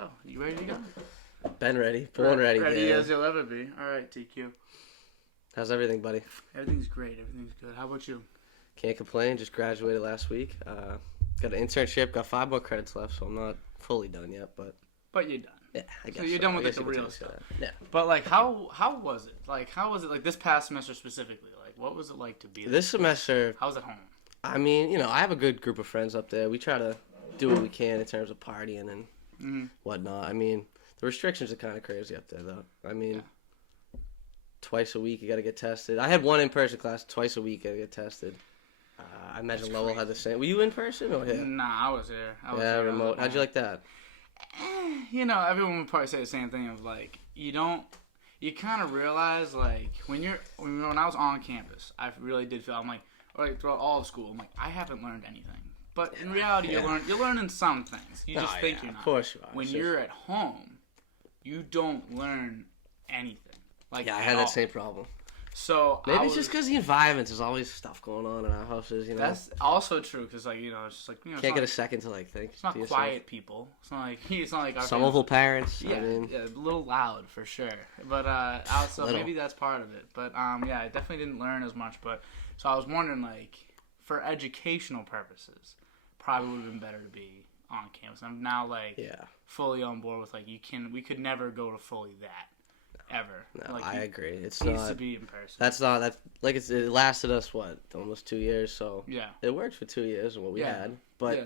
go. You ready to go? Been ready. Born ready. Ready as you'll ever be. All right, TQ. How's everything, buddy? Everything's great. Everything's good. How about you? Can't complain. Just graduated last week. Got an internship. Got 5 more credits left, so I'm not fully done yet. But you're done. Yeah, I guess so. You're done with the real stuff. Yeah. But like, how was it? How was it like this past semester specifically? Like, what was it like to be there? This semester? How was it home? I mean, I have a good group of friends up there. We try to do what we can in terms of partying and whatnot. I mean, the restrictions are kind of crazy up there, though. I mean, twice a week you got to get tested. I had one in-person class. Twice a week I get tested. I imagine Lowell had the same. Were you in person or here? Nah, I was there. Remote. How'd you like that? Everyone would probably say the same thing of like, you kind of realize like when I was on campus, I really did feel, I'm like, or like throughout all of school, I'm like, I haven't learned anything. But in reality, you're learning some things. You just think you're not. Of course you are. When you're at home, you don't learn anything. Like, I had that same problem. So maybe it's just because the environment, there's always stuff going on in our houses, That's also true because it's just like can't get a second to like think. It's not quiet people. It's not like our some parents. Yeah, a little loud for sure. But also maybe that's part of it. But I definitely didn't learn as much. But so I was wondering, like, for educational purposes, probably would have been better to be on campus. I'm now like fully on board with like we could never go to fully that. Ever. No, like, I agree. It needs to be in person. It lasted us almost 2 years, so it worked for 2 years and what we had. But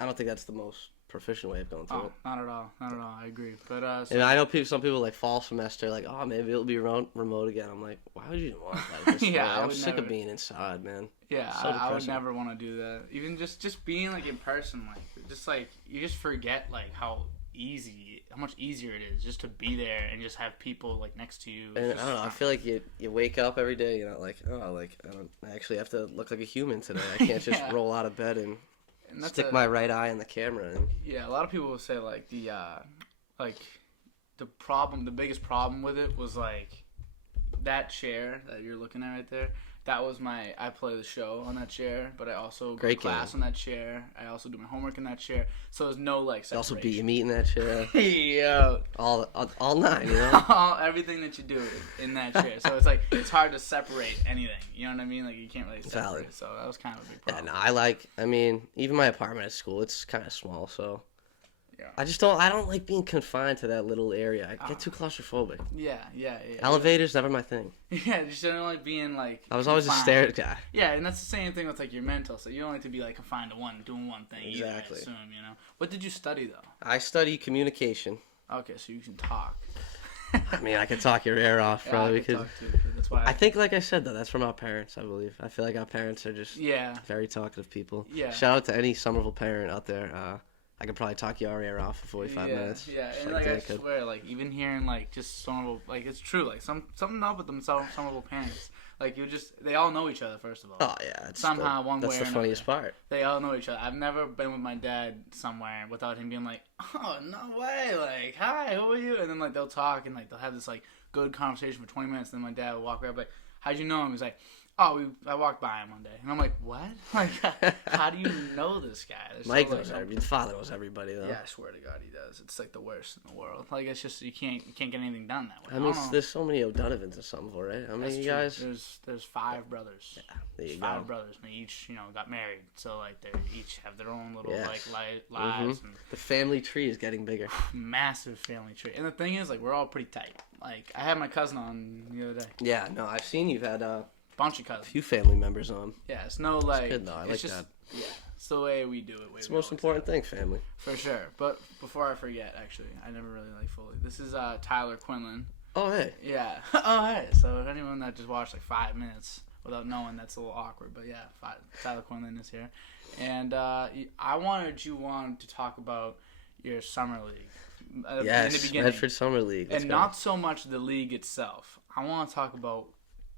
I don't think that's the most proficient way of going through it. Not at all. I agree. But and I know some people like fall semester, like, oh, maybe it'll be remote again. I'm like, why would you want that? At this point? I'm sick of being inside, man. Yeah, I would never want to do that. Even just being like in person, like just like you just forget like how much easier it is just to be there and just have people like next to you. And I don't know, I feel like you wake up every day, you're not like, I actually have to look like a human today. I can't just roll out of bed and stick my right eye in the camera. A lot of people will say like the biggest problem with it was like that chair that you're looking at right there. That was I play the show on that chair, but I also go to class on that chair. I also do my homework in that chair. So there's no like separation. You also beat your meat in that chair. Yeah. All 9, you know? Everything that you do in that chair. So it's like, it's hard to separate anything. You know what I mean? Like you can't really separate. Valid. So that was kind of a big problem. Yeah, even my apartment at school, it's kind of small, so. Yeah. I don't like being confined to that little area. I get too claustrophobic. Yeah. Elevators, never my thing. Yeah, just don't like being like I was always a stairs guy. Yeah, and that's the same thing with like your mental. So you don't like to be like confined to doing one thing. Exactly. I assume, What did you study though? I study communication. Okay, so you can talk. I mean, I could talk your ear off, bro. I could talk too, that's why. I think, like I said, though, that's from our parents, I believe. I feel like our parents are just very talkative people. Yeah. Shout out to any Somerville parent out there. I could probably talk your ear off for 45 minutes. Yeah, and like I swear, like even hearing like just Somerville, like it's true, like something up with them Somerville parents. Like they all know each other first of all. Oh yeah, somehow one way or another. That's the funniest part. They all know each other. I've never been with my dad somewhere without him being like, oh no way, like hi, who are you? And then like they'll talk and like they'll have this like good conversation for 20 minutes. And then my dad will walk right up like, how'd you know him? He's like, oh, I walked by him one day. And I'm like, what? Like, how do you know this guy? Mike knows everybody. The father knows everybody, though. Yeah, I swear to God he does. It's like the worst in the world. Like, it's just, you can't get anything done that way. I mean, there's so many O'Donovans or something, right? How many guys? There's 5 brothers. Yeah, there you go. 5 brothers, and they each, got married. So, like, they each have their own little, lives. And the family tree is getting bigger. Massive family tree. And the thing is, like, we're all pretty tight. Like, I had my cousin on the other day. Yeah, no, I've seen you've had, bunch of cousins. A few family members on. Yeah, it's no like. It's good though. I like that. Yeah, it's the way we do it. It's the most important thing, family. For sure. But before I forget, actually, I never really fully. This is Tyler Quinlan. Oh hey. Yeah. Oh hey. So if anyone that just watched like 5 minutes without knowing, that's a little awkward. But yeah, Tyler Quinlan is here, and I wanted to talk about your summer league. Yes, in the beginning. Medford Summer League. Let's go. Not so much the league itself. I want to talk about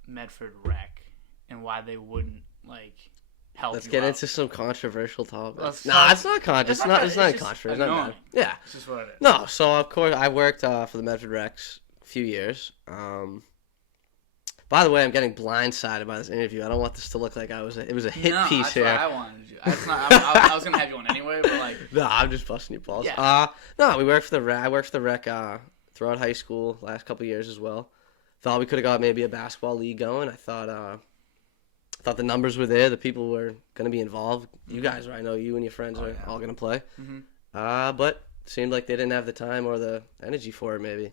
Medford Rec and why they wouldn't like help. Let's get into some controversial topics. Nah, it's not controversial. It's not controversial. It's not yeah, it's just what it is. No, so of course I worked for the Medford Recs a few years. By the way, I'm getting blindsided by this interview. I don't want this to look like it was a hit piece here. No, that's what I wanted to do. I was gonna have you on anyway, but like. No, I'm just busting your balls. Yeah. No, I worked for the rec throughout high school, last couple years as well. Thought we could have got maybe a basketball league going. I thought the numbers were there. The people were gonna be involved. You guys, I know you and your friends are all gonna play. Mm-hmm. But seemed like they didn't have the time or the energy for it. Maybe.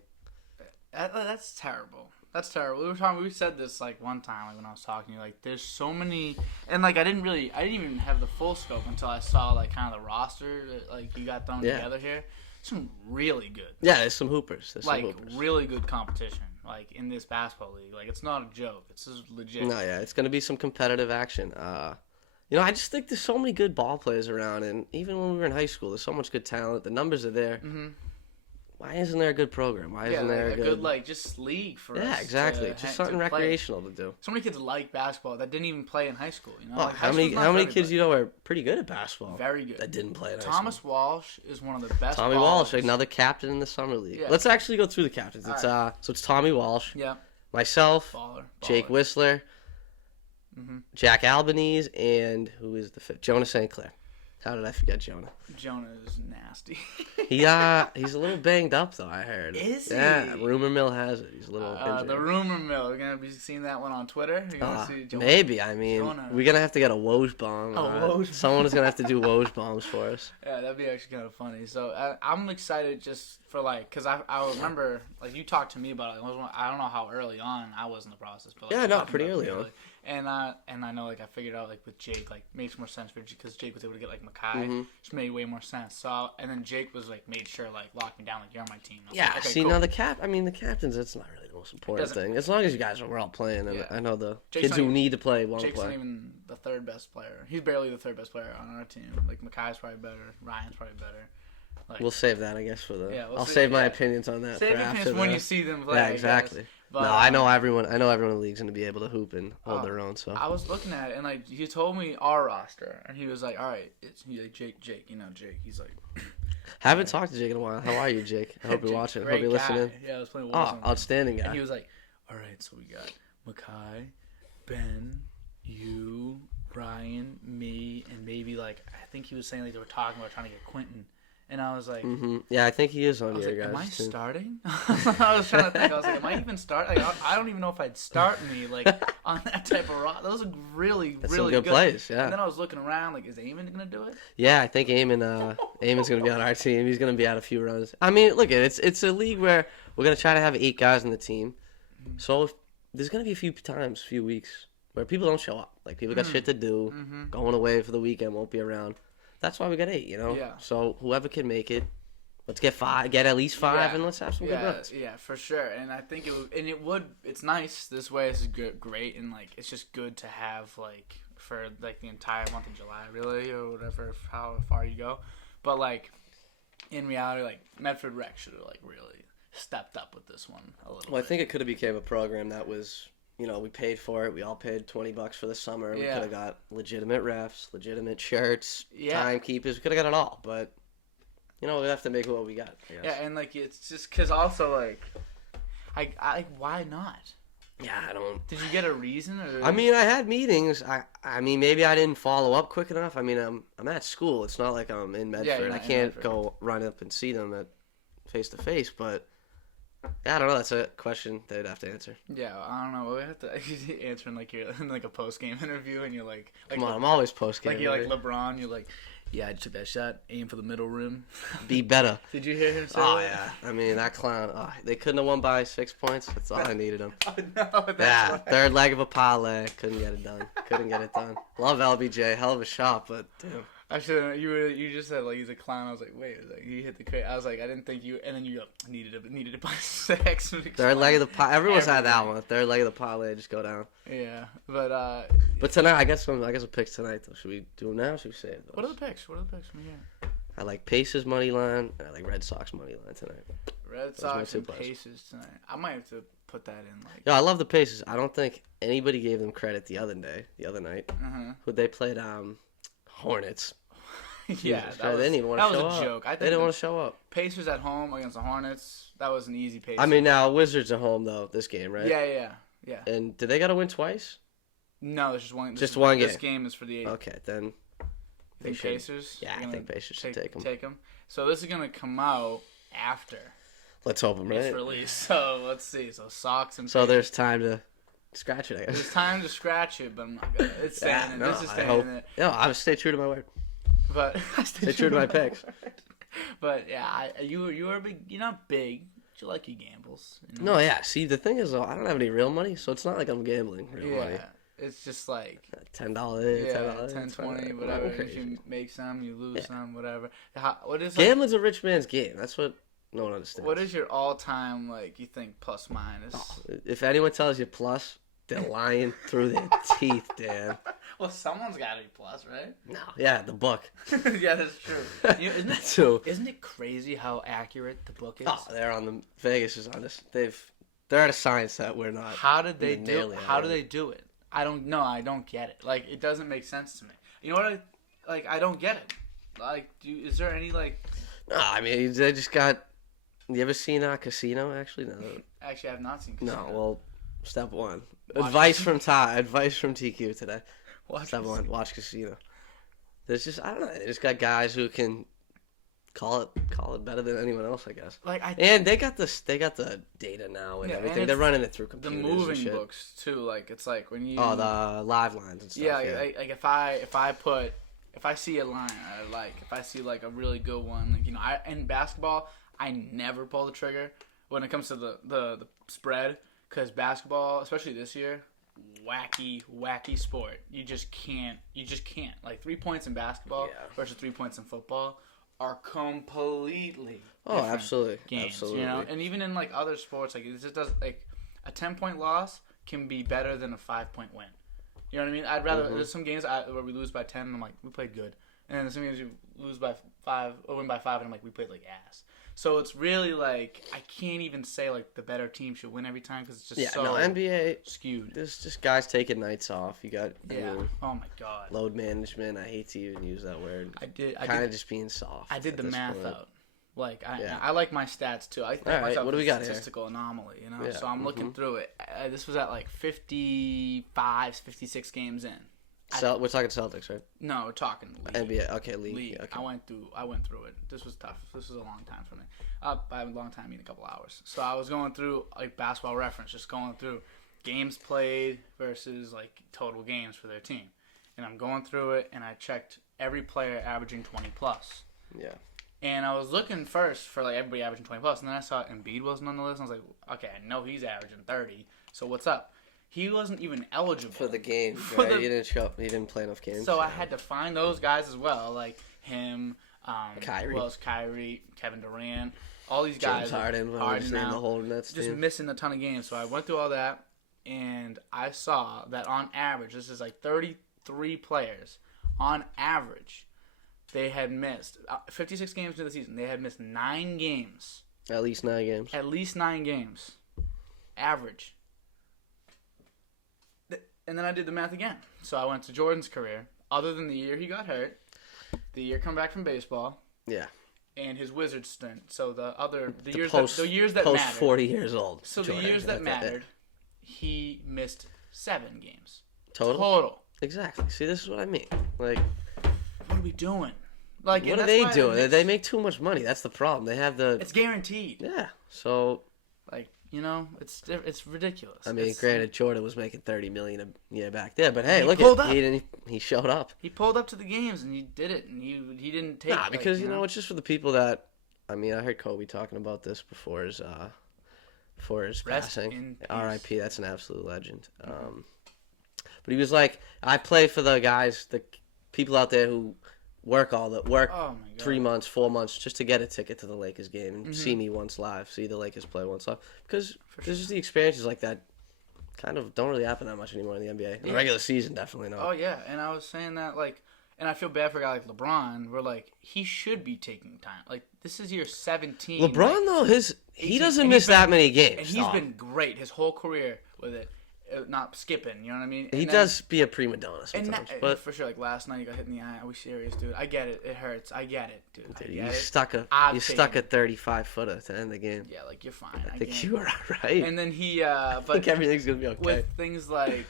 That's terrible. That's terrible. We said this like one time, like when I was talking to you, like there's so many, and like I didn't even have the full scope until I saw like kind of the roster that like you got thrown together here. Some really good. Yeah, there's some hoopers. Really good competition. Like in this basketball league, like it's not a joke. It's just legit. No, yeah, it's gonna be some competitive action. I just think there's so many good ball players around, and even when we were in high school, there's so much good talent. The numbers are there. Mm-hmm. Why isn't there a good program? Why isn't there a good like just league for us? Yeah, exactly. Just something recreational to do. So many kids like basketball that didn't even play in high school. You know, like how many kids you know are pretty good at basketball? Very good. That didn't play in high school. Thomas Walsh is one of the best. Tommy Walsh, another captain in the summer league. Yeah. Let's actually go through the captains. It's so it's Tommy Walsh. Yeah. Myself. Baller. Jake Whistler. Mm-hmm. Jack Albanese, and who is the fifth? Jonah St. Clair. How did I forget Jonah? Jonah is nasty. He's a little banged up though. I heard. Is he? Yeah, rumor mill has it. He's a little injured. The rumor mill. We're gonna be seeing that one on Twitter. See Jonah? Maybe. I mean, we're gonna have to get a Woj bomb. Someone is gonna have to do Woj bombs for us. Yeah, that'd be actually kind of funny. So I'm excited just for like, cause I remember like you talked to me about it. I don't know how early on I was in the process, but like, pretty early on. And I know like I figured out like with Jake like makes more sense because Jake was able to get like Makai, just made way more sense. So and then Jake was like made sure like locked me down like you're on my team. Yeah, like, okay, see cool. Now the captains, it's not really the most important thing. As long as you guys are all playing, and I know the kids who need to play want to play. Jake's not even the third best player. He's barely the third best player on our team. Like Makai's probably better. Ryan's probably better. Like, we'll save that, I guess, for the. Yeah, I'll save my opinions on that. Save your opinions when you see them play. Yeah, exactly. But, no, I know everyone. I know everyone in the league's gonna be able to hoop and hold their own. So I was looking at it, and like he told me our roster, and he was like, "All right, it's like Jake. You know, Jake. He's like." Haven't talked to Jake in a while. How are you, Jake? I hope you're watching. I hope you're listening. Yeah, I was playing Warzone. Oh, outstanding guy. And he was like, "All right, so we got Makai, Ben, you, Ryan, me, and maybe like I think he was saying like they were talking about trying to get Quinlan." And I was like, yeah, I think he is on your guys. Am I starting? I was trying to think. I was like, am I even starting? Like, I don't even know if I'd start me like on that type of rock. Those are really good plays. Yeah. And then I was looking around, like, is Eamon gonna do it? Yeah, I think Eamon's gonna be on our team. He's gonna be out a few runs. I mean, look, it's a league where we're gonna try to have 8 guys on the team. So if, there's gonna be a few weeks where people don't show up. Like people got shit to do, going away for the weekend, won't be around. That's why we got 8, you know? Yeah. So whoever can make it, let's get at least 5, and let's have some good runs. Yeah, for sure. And I think it's nice this way. This is great, and like it's just good to have like for like the entire month of July, really, or whatever, how far you go. But like in reality, like Medford Rec should have like really stepped up with this one a little. Well, I think it could have became a program that was. You know, we paid for it. We all paid $20 for the summer. We could have got legitimate refs, legitimate shirts, timekeepers. We could have got it all. But, you know, we have to make what we got, I guess. Yeah, and, like, it's just because also, like, I why not? Yeah, I don't... Did you get a reason? Or... I mean, I had meetings. I mean, maybe I didn't follow up quick enough. I mean, I'm at school. It's not like I'm in Medford. I can't go run up and see them at face-to-face, but... Yeah, I don't know. That's a question they'd have to answer. Yeah, I don't know. We have to answer in like you're in like a post game interview, and you're like come on, I'm always post game. Like you're like LeBron. You're like, yeah, I just took that shot, aim for the middle rim. Be better. Did you hear him say? Oh yeah. I mean that clown. They couldn't have won by 6 points. That's all I needed him. Oh no, that's right. Third leg of a parlay. Couldn't get it done. Love LBJ. Hell of a shot, but damn. I should. You just said like he's a clown. I was like, wait, he hit the crate. I was like, I didn't think you. And then you needed it by 6. Third leg of the parlay. Everyone's had that one. Third leg of the parlay, just go down. Yeah, but tonight, I guess some picks tonight though. Should we do them now? Or should we save those? What are the picks? From here? I like Pacers money line. And I like Red Sox money line tonight. Red Sox and Pacers tonight. I might have to put that in. Like. Yeah, I love the Pacers. I don't think anybody gave them credit the other night. Who they played Hornets. Yeah, that was a joke. They didn't want to show up. Pacers at home against the Hornets. That was an easy Pacers. I mean, now Wizards at home though. This game, right? Yeah. Yeah. And did they got to win twice? No, there's just one. Just one game. This game is for the 8th. Okay, then. Think Pacers? Yeah, I think Pacers should take them. Take them. So this is gonna come out after. Let's hope I'm right. It's released. So let's see. So Sox and. So there's time to scratch it. I guess. There's time to scratch it, but I'm not gonna. It's staying in. This is staying in it. Yeah, I would stay true to my word. But stay true to my picks. But yeah, you are big. You're not big. But you like your gambles. You know? No, yeah. See, the thing is, though, I don't have any real money, so it's not like I'm gambling real money. It's just like $10, $10, 10, 20, whatever. If you make some, you lose some, whatever. What is gambling's a rich man's game. That's what no one understands. What is your all-time you think plus minus? If anyone tells you plus, they're lying through their teeth, Dan. Well, someone's got to be plus, right? No, yeah, the book. Yeah, that's true. Isn't it crazy how accurate the book is? Oh, they're on the Vegas is on this. They're at a science that we're not. How did they do? How do they do it? I don't know. I don't get it. It doesn't make sense to me. You know what? I don't get it. Is there any No, I mean, they just got. You ever seen Casino? Actually, no. Actually, I have not seen Casino. No. Well, step one. Advice from TQ today. Step one. Watch Casino. There's just I don't know. They just got guys who can call it better than anyone else, I guess. And they got the data now and everything. And they're running it through computers. The moving books too. It's like when you the live lines and stuff. Yeah, if I see a line I like, if I see a really good one, in basketball I never pull the trigger when it comes to the spread because basketball, especially this year, wacky sport. You just can't. 3 points in basketball versus 3 points in football are completely absolutely games, absolutely. And even in other sports, it just does a 10-point loss can be better than a 5-point win. You know what I mean? I'd rather there's some games where we lose by 10 and I'm like, we played good, and then there's some games we lose by 5 or win by 5 and I'm like, we played like ass. So it's really I can't even say the better team should win every time because it's just NBA skewed. There's just guys taking nights off. You got oh my god, load management. I hate to even use that word. I did just being soft. I did the math out. I like my stats too. I think myself what do we a got statistical anomaly. Yeah. So I'm looking through it. This was at 55, 56 games in. We're talking Celtics, right? No, we're talking league. NBA. Okay, league. Okay. I went through it. This was tough. This was a long time for me. By a long time, I mean a couple hours. So I was going through Basketball Reference, just going through games played versus total games for their team, and I'm going through it, and I checked every player averaging 20 plus. Yeah. And I was looking first for everybody averaging 20 plus, and then I saw Embiid wasn't on the list, and I was like, okay, I know he's averaging 30, so what's up? He wasn't even eligible for the game. Right? He didn't show up. He didn't play enough games. So I had to find those guys as well, him, Kyrie, Kevin Durant, all these guys. James Harden now, the whole Nets just team. Missing a ton of games. So I went through all that, and I saw that on average, this is 33 players on average. They had missed 56 games into the season. They had missed 9 games. At least 9 games. At least 9 games. Average. And then I did the math again. So I went to Jordan's career. Other than the year he got hurt, the year come back from baseball. Yeah. And his Wizards stint. So the years that post mattered. 40 years old. So Jordan, the years that mattered, he missed 7 games. Total. Exactly. See, this is what I mean. What are we doing? What are they doing? They make too much money. That's the problem. They have It's guaranteed. Yeah. So. It's ridiculous. I mean, granted, Jordan was making $30 million a year back there, but hey, he showed up. He pulled up to the games and he did it, and he didn't take. Nah, because it's just for the people that. I mean, I heard Kobe talking about this before his passing. R.I.P. That's an absolute legend. But he was like, I play for the guys, the people out there who work 3 months, 4 months just to get a ticket to the Lakers game and see me once live, see the Lakers play once live. Because there's just the experiences like that kind of don't really happen that much anymore in the NBA. The regular season, definitely not. Oh, yeah. And I was saying that, and I feel bad for a guy like LeBron, where, he should be taking time. This is year 17. LeBron, though, he doesn't miss that many games. And he's been great his whole career with it. not skipping. You know what I mean? He does be a prima donna sometimes, but for sure, like last night, you got hit in the eye. Are we serious, dude? I get it. It hurts. I get it, dude. You stuck a 35-footer to end the game. Yeah, like you're fine. I think you were all right. And then he, I think everything's gonna be okay. With things like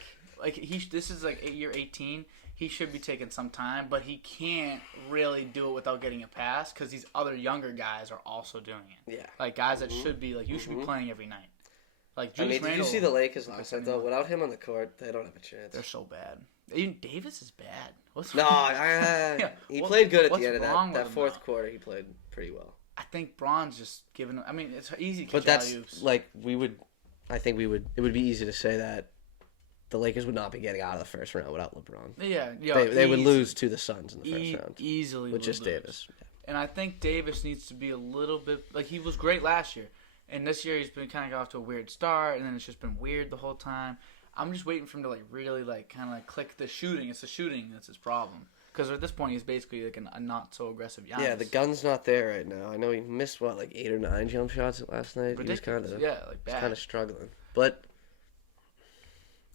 this is like year 18. He should be taking some time, but he can't really do it without getting a pass because these other younger guys are also doing it. Yeah. Like guys that should be like you should be playing every night. Like did you see the Lakers last night though? Without him on the court, they don't have a chance. They're so bad. Even Davis is bad. He played good at the end of that fourth quarter. He played pretty well. I think Braun's just giving him. I mean, it's easy to catch but that's alley-oops. like it would be easy to say that the Lakers would not be getting out of the first round without LeBron. Yeah, they would lose to the Suns in the first round. Easily. With just Davis. Yeah. And I think Davis needs to be a little bit like he was great last year. And this year he's been kind of got off to a weird start, and then it's just been weird the whole time. I'm just waiting for him to like really like kind of like click the shooting. It's the shooting that's his problem. Because at this point he's basically like a not so aggressive Giannis. Yeah, the gun's not there right now. I know he missed like 8 or 9 jump shots last night. Ridiculous. He was kind of struggling, but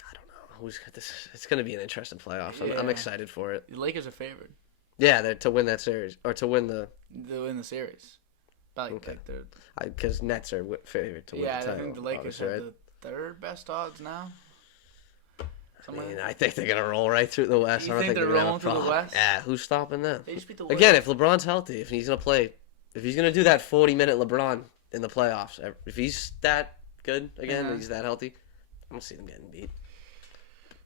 I don't know who's got this. It's going to be an interesting playoff. I'm excited for it. The Lakers are favored. Yeah, they're to win that series or to win the series. Because Nets are favored to win the title. Yeah, I think the Lakers have the third best odds now. I think they're going to roll right through the West. I don't think they're rolling through the West? Yeah, who's stopping them? They just beat the Warriors. Again, if LeBron's healthy, if he's going to do that 40-minute LeBron in the playoffs, if he's that good again, he's that healthy, I'm going to see them getting beat.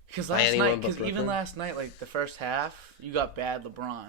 Because even last night, like the first half, you got bad LeBron.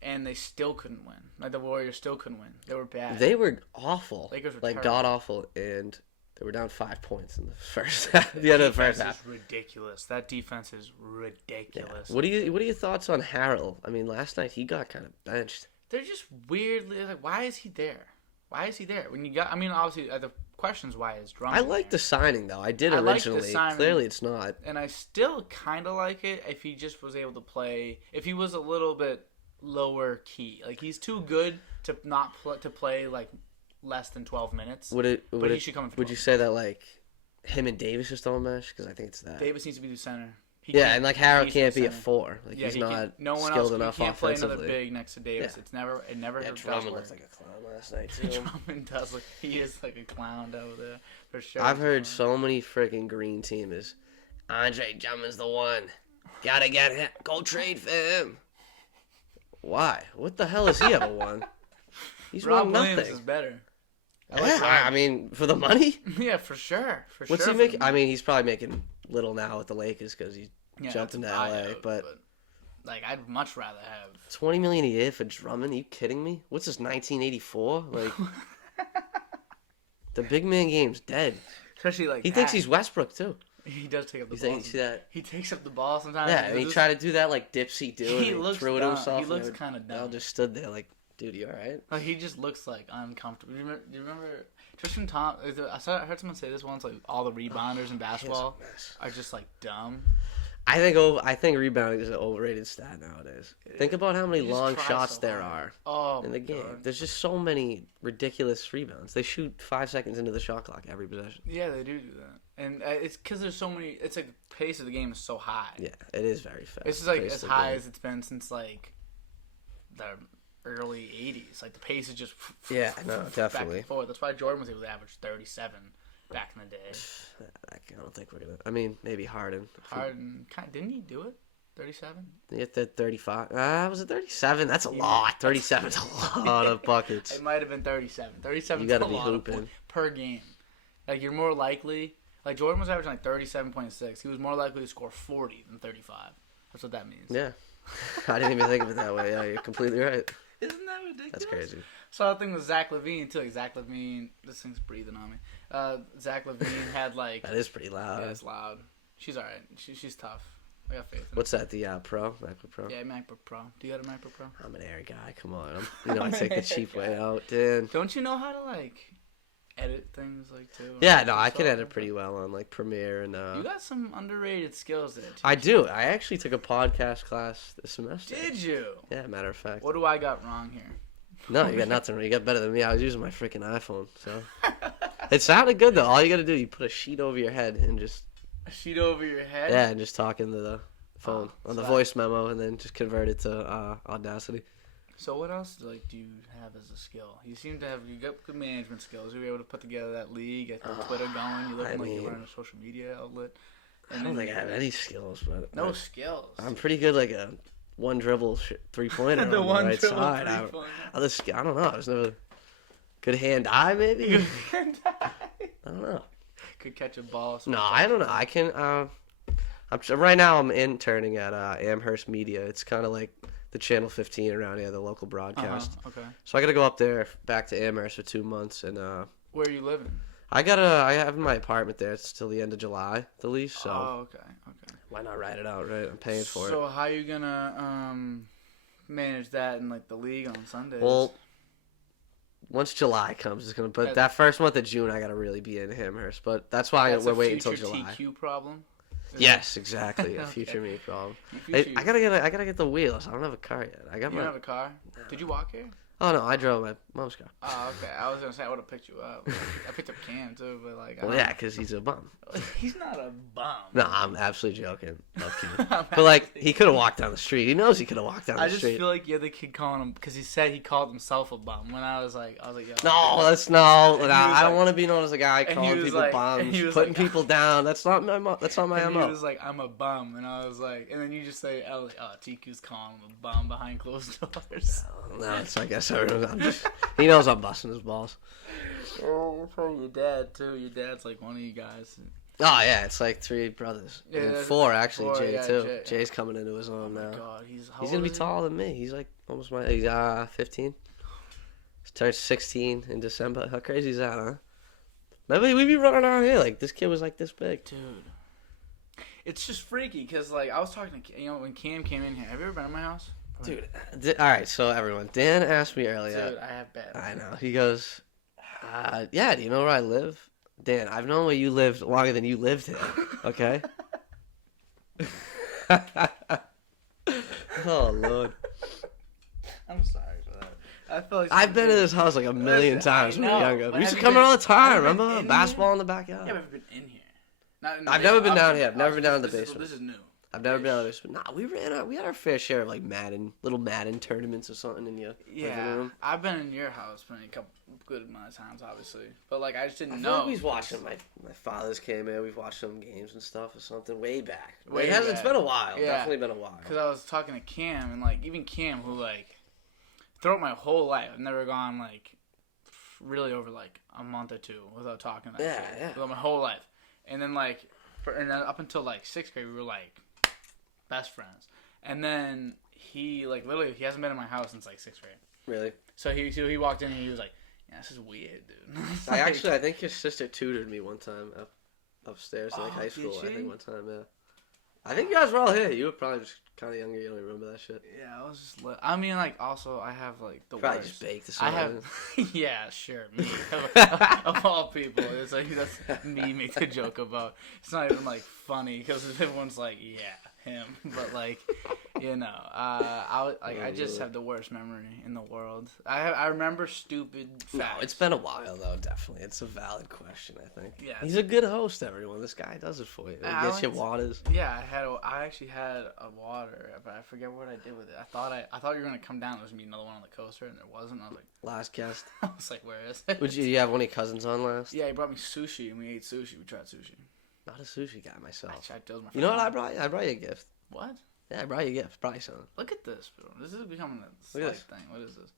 And they still couldn't win. Like, the Warriors still couldn't win. They were bad. They were awful. Lakers were terrible. God-awful. And they were down 5 points in the first half. The end of the first half. Is ridiculous. That defense is ridiculous. Yeah. What are your thoughts on Harrell? I mean, last night he got kind of benched. They're just weirdly... Like, why is he there? Why is he there? When you got... I mean, obviously, the question's why is Drummond I like the signing, though. I did originally. Clearly, it's not. And I still kind of like it if he just was able to play... If he was a little bit... lower key, like he's too good to not to play like less than 12 minutes. He should come. Would you say that like him and Davis just don't mesh? Because I think it's that Davis needs to be the center. And like Harrell can't be a 4. Like he's not skilled enough offensively. Can't play another big next to Davis. Yeah. It never. Yeah, Drummond looks like a clown last night too. Drummond does look. He is like a clown over there for sure. I've heard so many freaking green teamers. Andre Drummond's the one. Gotta get him. Go trade for him. Why? What the hell has he ever won? He's won nothing. Williams is better. I mean, for the money? Yeah, for sure. What's he making? I mean, he's probably making little now with the Lakers because he jumped into LA. But like, I'd much rather have $20 million a year for Drummond. Are you kidding me? What's this? 1984? Like, the big man game's dead. Especially like he thinks he's Westbrook too. He does take up the ball. You see that? He takes up the ball sometimes. Yeah, and he tried to do that like Dipsy dude. He looks threw it dumb. himself. He looks kind of dumb. I just stood there like, dude, you all right? Like he just looks like uncomfortable. Do you remember Tristan Thompson? I heard someone say this once. Like all the rebounders in basketball are just like dumb. I think rebounding is an overrated stat nowadays. Think about how many long shots there are in the game. God. There's just so many ridiculous rebounds. They shoot 5 seconds into the shot clock every possession. Yeah, they do that. And it's because there's so many. It's like the pace of the game is so high. Yeah, it is very fast. It's just like as high as it's been since like the early '80s. Like the pace is just definitely. Back and forth. That's why Jordan was able to average 37 back in the day. I don't think we're gonna. I mean, maybe Harden. Didn't he do it? 37? Yeah, 35. Was it 37? That's a lot. 37's a lot of buckets. It might have been 37. 37 you gotta be hooping per game. Like you're more likely. Like Jordan was averaging like 37.6. He was more likely to score 40 than 35. That's what that means. Yeah, I didn't even think of it that way. Yeah, you're completely right. Isn't that ridiculous? That's crazy. So I think with Zach LaVine too. Like Zach LaVine, this thing's breathing on me. Zach LaVine had like. That is pretty loud. Yeah, it's loud. She's alright. She's tough. I got faith in What's that? The Pro? MacBook Pro? Yeah, MacBook Pro. Do you got a MacBook Pro? I'm an Air guy. Come on. I take the cheap way out, dude. Don't you know how to like edit things like too? Yeah, no, I can edit pretty well on like Premiere and. You got some underrated skills there too. I do. I actually took a podcast class this semester. Did you? Yeah, matter of fact. What do I got wrong here? No, you got nothing. You got better than me. I was using my freaking iPhone, so it sounded good though. All you got to do, you put a sheet over your head and just A sheet over your head? Yeah, and just talking to the phone on the voice memo, and then just convert it to Audacity. So what else do you have as a skill? You seem to have got good management skills. You were able to put together that league, get the Twitter going. You look like you're running a social media outlet. I don't think I have any skills, but no skills. I'm pretty good, like a one dribble 3-pointer on the right side. I don't know. I was never good hand-eye, maybe. Good hand-eye. I don't know. Could catch a ball. No, I don't know. I can. Right now I'm interning at Amherst Media. It's kind of like the Channel 15 around here, the local broadcast. Okay. So I got to go up there back to Amherst for 2 months, and where are you living? I have my apartment there. It's till the end of July, the lease. So okay. Why not write it out, right? I'm paying for it. So how are you gonna manage that in like the league on Sundays? Well, once July comes, it's gonna. But that first month of June, I gotta really be in Amherst. But that's why we're waiting until July. That's a future TQ problem. Yes, exactly. A future me problem. I gotta get the wheels. I don't have a car yet. You don't have a car? Did you walk here? Oh no, I drove my mom's car. Oh, okay. I was gonna say I would have picked you up. I picked up Cam too, but like. Well, yeah, because he's a bum. He's not a bum. No, I'm absolutely joking. Love Cam. But like, he could have walked down the street. He knows he could have walked down the street. I just feel like you're the kid calling him because he said he called himself a bum. When I was like, yo. No, that's no. I don't want to be known as a guy calling people bums, putting people down. That's not my MO. He was like, I'm a bum, and I was like, and then you just say, TQ's calling him a bum behind closed doors. No, it's I guess he knows I'm busting his balls. Oh, probably your dad too. Your dad's like one of you guys. Oh yeah, it's like 3 brothers. Yeah, 4 actually. Jay too. Jay. Jay's coming into his own now. God, he's gonna be taller than me. He's like almost he's 15. He turns 16 in December. How crazy is that, huh? Maybe we be running around here like this kid was like this big, dude. It's just freaky because like I was talking to when Cam came in here. Have you ever been in my house? Dude, all right, so everyone, Dan asked me earlier. Dude, I have bad. I know. He goes, yeah, do you know where I live? Dan, I've known where you lived longer than you lived here, okay? Oh, Lord. I'm sorry for that. I feel like I've been in this house like a million times when we were younger. We used to come in all the time, remember? Basketball in the backyard. Yeah, but I've been in here. I've never been down here. I've never been down in the basement. This is new. I've never been out of this, but we had our fair share of like little Madden tournaments or something in your living room. I've been in your house plenty a couple good amount of times, obviously, but like I just didn't know. Like we've watched them. My father's came in. We've watched some games and stuff or something way back. It's been a while. Yeah. Definitely been a while. Because I was talking to Cam and like even Cam, who like throughout my whole life, I've never gone like really over like a month or 2 without talking to that kid. Throughout my whole life, and then like and then up until like 6th grade, we were like best friends. And then he like literally he hasn't been in my house since like 6th grade. Really? So he walked in and he was like, "Yeah, this is weird, dude." I think your sister tutored me one time upstairs in like high school. Did she? I think one time, yeah. I think you guys were all here. You were probably just kind of younger. You don't remember that shit. Yeah, I was just. I mean, like also I have like the probably worst. Just baked this. I have. Yeah, sure. Me of all people, it's like that's me make the joke about. It's not even like funny because everyone's like, yeah. Him, but like, I just have the worst memory in the world. I remember stupid facts. No, it's been a while though. Definitely, it's a valid question. I think. Yeah, he's a good host. Everyone, this guy does it for you. He gets you waters. Yeah, I actually had a water, but I forget what I did with it. I thought you were gonna come down. There was gonna be another one on the coaster, and there wasn't. I was like, last cast. I was like, where is it? Would you have one of your cousins on last? Yeah, he brought me sushi, and we ate sushi. We tried sushi. Not a sushi guy myself. You know what I brought you? I brought you a gift. What? Yeah, I brought you a gift. Brought you something. Look at this, bro. This is becoming a slight thing. What is this?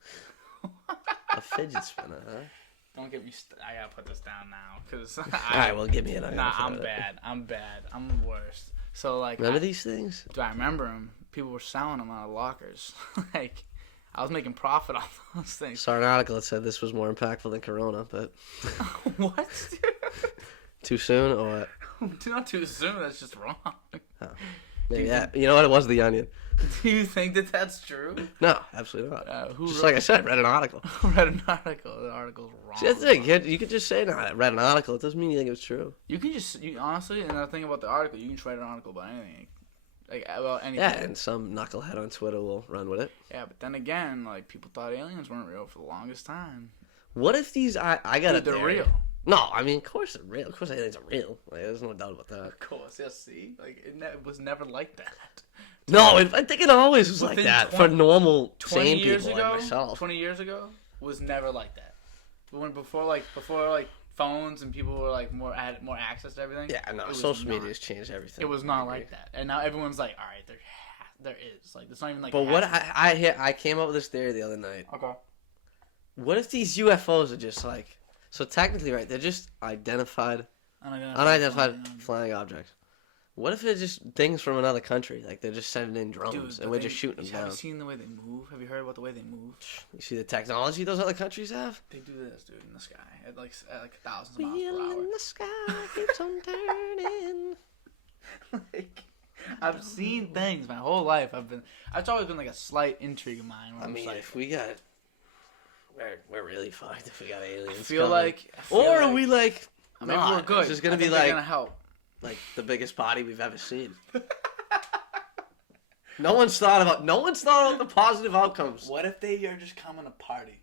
A fidget spinner, huh? Don't get me. I gotta put this down now, cause. All right, well, give me it. Nah, I'm bad. I'm the worst. So like. Remember these things? Do I remember them? People were selling them out of lockers. Like, I was making profit off those things. Saw an article that said this was more impactful than Corona, but. What? Too soon or what? Not too soon. That's just wrong. Oh. Maybe You know what? It was The Onion. Do you think that that's true? No, absolutely not. Just like I said, read an article. Read an article. The article's wrong. See, that's the thing. You could just say, "No, I read an article." It doesn't mean you think it was true. You can just honestly, another thing about the article, you can just write an article about anything. Like about anything. Yeah, and some knucklehead on Twitter will run with it. Yeah, but then again, like people thought aliens weren't real for the longest time. What if these? I got it. They're real. No, I mean, of course they're real. Of course aliens are real. Like, there's no doubt about that. Of course, yes. See, like it was never like that. No, I think it always was like that for normal, 20 sane years people ago, like myself. 20 years ago was never like that. Before phones and people were like had more access to everything. Yeah, no, social media has changed everything. It was not like that, and now everyone's like, all right, there is like it's not even like. But what I came up with this theory the other night. Okay. What if these UFOs are just like so technically right? They're just unidentified flying objects. What if they're just things from another country? Like they're just sending in drones and we're just shooting them down. Have you seen the way they move? Have you heard about the way they move? You see the technology those other countries have? They do this, dude, in the sky at like thousands of miles per hour. Wheel in the sky keeps on turning. Like, I've seen things my whole life. It's always been like a slight intrigue of mine. I mean, if we got, we're really fucked if we got aliens. I feel like are we like? Maybe we're good. It's just gonna be like gonna help. Like the biggest body we've ever seen. No one's thought about the positive outcomes. What if they are just coming to party?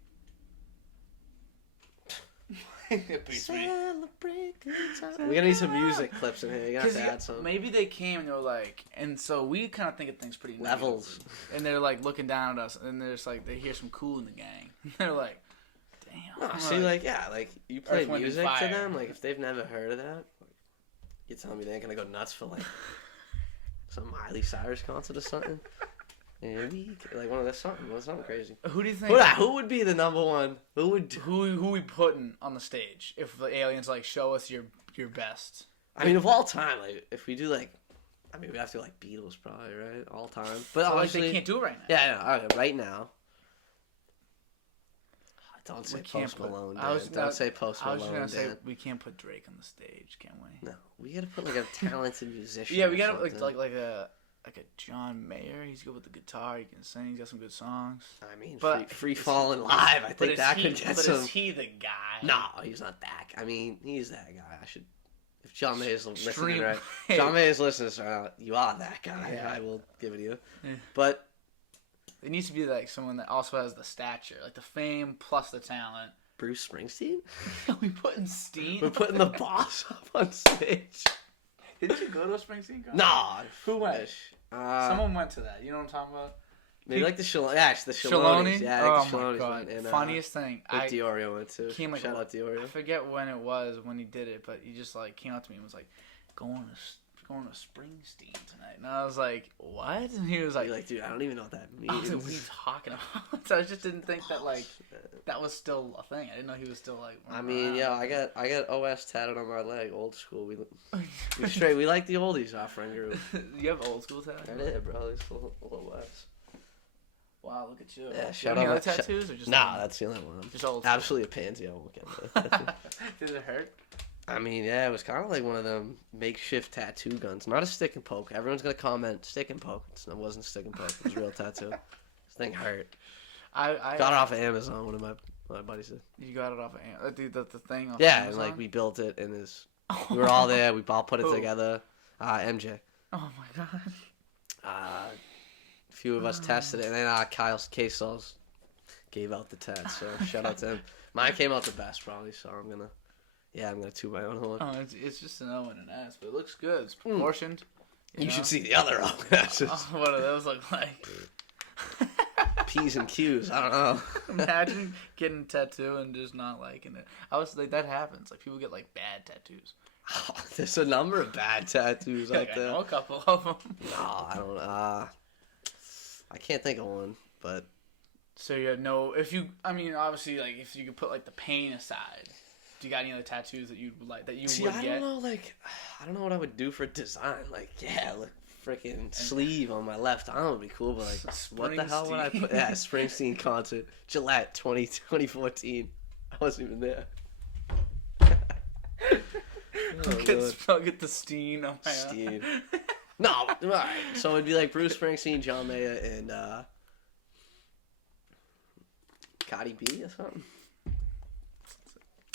Celebrate good time. We're gonna need some music clips in here. You're gonna have to add some. Maybe they came and they were like, and so we kind of think of things pretty levels. And they're like looking down at us, and they're just like, they hear some cool in the gang. They're like, damn. No, see, like you play music to them. Like if they've never heard of that, you're telling me they ain't gonna go nuts for like some Miley Cyrus concert or something? Like one of those something crazy. Who do you think? Who would be the number one? Who we putting on the stage if the aliens like show us your best? I mean, of all time, like if we do like, I mean, we have to like Beatles probably, right? All time, but so, like they can't do it right now. Yeah, I know. All right, right now. Don't say Post Malone. Don't say Post Malone. I was just gonna say we can't put Drake on the stage, can we? No, we gotta put like a talented musician. Yeah, we gotta like a John Mayer. He's good with the guitar. He can sing. He's got some good songs. I mean, but free falling live. I think that could get some. But is he the guy? No, he's not that. I mean, he's that guy. If John Mayer's listening, right? John Mayer's listening, you are that guy. Yeah. I will give it to you. Yeah. But it needs to be like someone that also has the stature, like the fame plus the talent. Bruce Springsteen? Are we putting Steen? We're putting the boss up on stage. Didn't you go to a Springsteen concert? No. Who went? Someone went to that. You know what I'm talking about? Maybe like the Shaloni. Yeah, it's the Shaloni. Yeah, I think the Shaloni's went. And, funniest thing. Diorio went too. Shout out Diorio. I forget when it was when he did it, but he just like came up to me and was like, going to Springsteen tonight. And I was like, what? And he was like, dude, I don't even know what that means. I was like, what are you talking about? So I just didn't think that like that was still a thing. I didn't know he was still like. I mean, yeah, I got OS tatted on my leg, old school. We like the oldies, our friend group. You have old school tattoos? I did, bro. It's a little OS. Wow, look at you. Yeah, shout out. Any other tattoos or just? Nah, that's the only one. Just old. Absolutely a pansy. I won't get into. Did it hurt? I mean, yeah, it was kind of like one of them makeshift tattoo guns. Not a stick and poke. Everyone's going to comment, stick and poke. It wasn't stick and poke. It was a real tattoo. This thing hurt. I got it off of Amazon, one of my buddies did. You got it off of Amazon? Dude, the thing off yeah, Amazon? And like we built it and we were all there. We all put it together. MJ. Oh my god. A few of us tested it, and then Kyle K-Sauls gave out the tat, so shout out to him. Mine came out the best, probably, so I'm going to toot my own horn. Oh, it's just an O and an S, but it looks good. It's proportioned. You should see the other O and S's. What do those look like? P's and Q's, I don't know. Imagine getting a tattoo and just not liking it. I was like, that happens. Like, people get, like, bad tattoos. Oh, there's a number of bad tattoos out there. I know a couple of them. No, I don't I can't think of one, but... So you have no... obviously, like, if you could put, like, the pain aside... Do you got any other tattoos that you like that you would get? I don't know. Like, I don't know what I would do for design. Like, yeah, like freaking sleeve on my left arm would be cool. But like, what the hell would I put? Yeah, Springsteen concert, Gillette, 2014. I wasn't even there. I'll get the Steen on my Steen. No, all right. So it'd be like Bruce Springsteen, John Mayer, and Cardi B or something.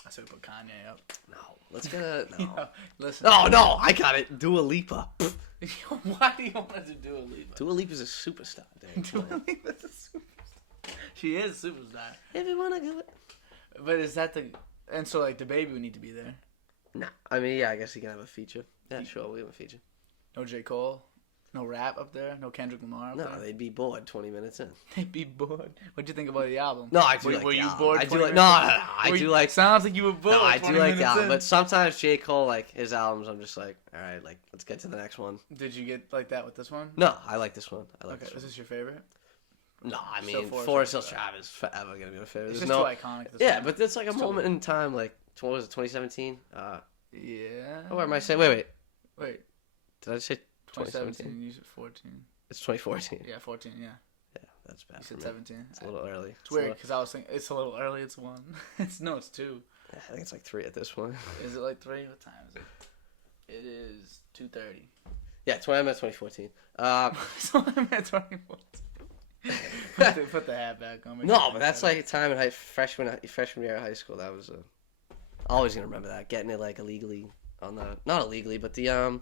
So we put Kanye up. No, let's get a... No. Yo, listen. No, I got it. Dua Lipa. Why do you want to do Dua Lipa? Dua Lipa's a superstar, dude. Dua Lipa's a superstar. She is a superstar. If you want to do it. But is that And so, like, the baby would need to be there. No. I mean, yeah, I guess he can have a feature. Yeah, sure, we'll have a feature. No J. Cole? No rap up there? No Kendrick Lamar up there? No, they'd be bored 20 minutes in. They'd be bored. What'd you think about the album? No, I do like the album. Were you bored? I do like, no, I do like... Sounds like you were bored. No, I do like the album. But sometimes J. Cole, like, his albums, I'm just like, all right, like, let's get to the next one. Did you get like that with this one? No, I like this one. I like this one. Is this your favorite? No, I mean, Forest Hills Drive is forever going to be my favorite. It's just too iconic. Yeah, but it's like a moment in time, like, what was it, 2017? Yeah. Oh, what am I saying? Wait. Wait. Did I say 2017? You said 14. It's 2014. Yeah, 14, yeah. Yeah, that's bad. You said 17. It's a little early. It's weird because I was thinking it's a little early. It's 1. It's 2. I think it's like 3 at this point. Is it like 3? What time is it? It is 2:30. Yeah, I'm at 2014. So I'm at 2014. Put the hat back on. No, but that's like a time in freshman year of high school. That was always gonna remember that. Getting it like illegally on the not illegally, but the remember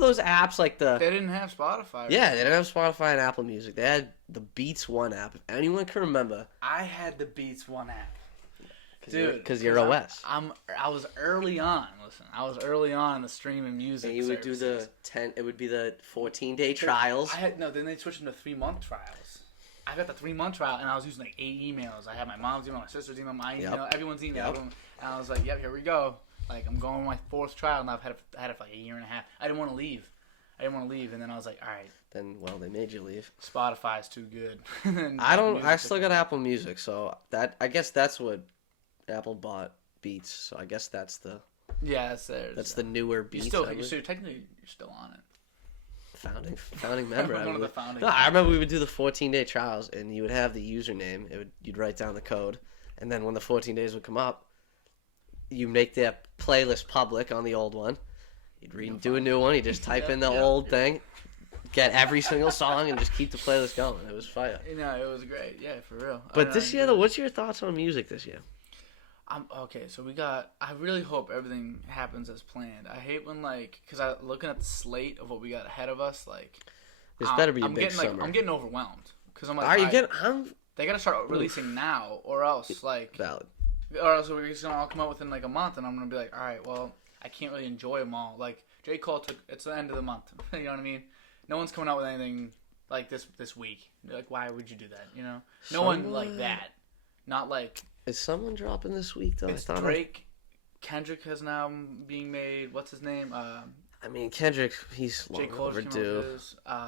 those apps like the. They didn't have Spotify. Yeah, they didn't have Spotify and Apple Music. They had the Beats One app. If anyone can remember. I had the Beats One app. Dude, because you're OS. I was early on. Listen, I was early on in the streaming music. And you would do the 10. It would be the 14-day trials. Then they switched into 3-month trials. I got the 3-month trial, and I was using like 8 emails. I had my mom's email, my sister's email, my email, everyone's email. Yep. And I was like, "Yep, here we go." Like I'm going on my 4th trial, and I've had it for like a year and a half. I didn't want to leave, and then I was like, "All right." Then they made you leave. Spotify's too good. I still got Apple Music, so I guess that's what Apple bought Beats. So I guess that's the. Yeah, that's theirs. That's the newer Beats. So technically, you're still on it. Founding member. One of the founding. No, I remember we would do the 14-day trials, and you would have the username. You'd write down the code, and then when the 14 days would come up, you make their playlist public on the old one. You'd do a new one. You just type in the old thing, get every single song, and just keep the playlist going. It was fire. You know, it was great. Yeah, for real. But this year, though, what's your thoughts on music this year? Okay, so I really hope everything happens as planned. I hate when, like, because looking at the slate of what we got ahead of us, like, this better be a big summer. I'm getting overwhelmed. Because I'm like, are you getting, they got to start releasing now, or else, like, valid. Or else we're just going to all come out within, like, a month, and I'm going to be like, all right, well, I can't really enjoy them all. Like, J. Cole it's the end of the month. You know what I mean? No one's coming out with anything like this week. Like, why would you do that, you know? No one like that. Not like... Is someone dropping this week, though? It's Drake. Kendrick has now being made. What's his name? I mean, Kendrick, he's long overdue.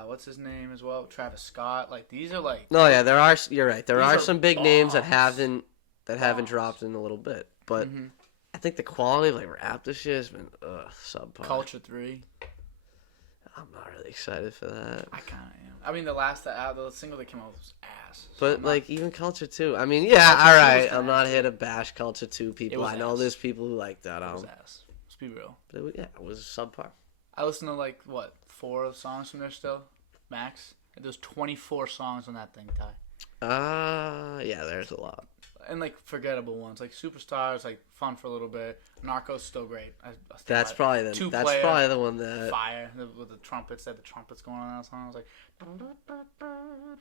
What's his name as well? Travis Scott. Like, these are like... No, yeah, there are... You're right. There are some big names that haven't dropped in a a little bit. But I think the quality of, like, rap this year has been subpar. Culture 3. I'm not really excited for that. I kind of am. I mean, the single that came out was ass. So but, like, even Culture 2. I mean, yeah, all right. I'm not here to bash Culture 2 people. I know there's people who like that album. It was ass. Let's be real. But, it was subpar. I listened to, like, 4 songs from there still? Max? There's 24 songs on that thing, Ty. Yeah, there's a lot. And, like, forgettable ones. Like, Superstars, like, fun for a little bit. Narcos, still great. That's probably the one that... Fire, with the trumpets. They had the trumpets going on in that song. I was like...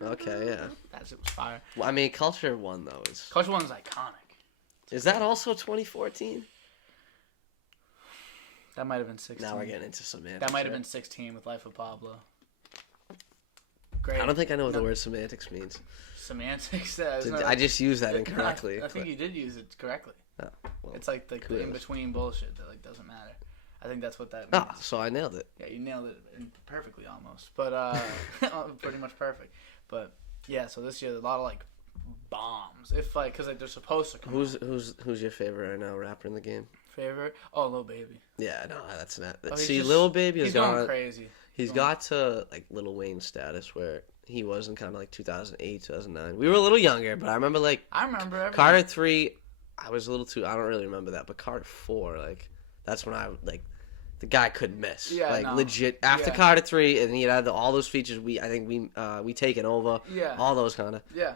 Okay, yeah. That shit was fire. Well, I mean, Culture 1, though, is... Culture 1 is iconic. Is that also 2014? That might have been 16. Now we're getting into semantics. That might have been 16 with Life of Pablo. Great. I don't think I know what the word semantics means. Semantics? I just used that incorrectly. I think you did use it correctly. Oh, well, it's like the in-between bullshit that, like, doesn't matter. I think that's what that means. So I nailed it. Yeah, you nailed it perfectly almost. But, pretty much perfect. But, yeah, so this year, a lot of, like, bombs. If, like, because, like, they're supposed to come out. Who's your favorite right now rapper in the game? Favorite? Oh, Lil Baby. Yeah, no, that's not. See, Lil Baby has gone crazy. He's got to, like, Lil Wayne status where he was in kind of, like, 2008, 2009. We were a little younger, but I remember, like... I remember everything. Carter 3, I was a little too... I don't really remember that, but Carter 4, like, that's when I, like... The guy couldn't miss. Yeah, like, legit. After Carter 3, and he had all those features I think we taken over. Yeah. All those kind of. Yeah.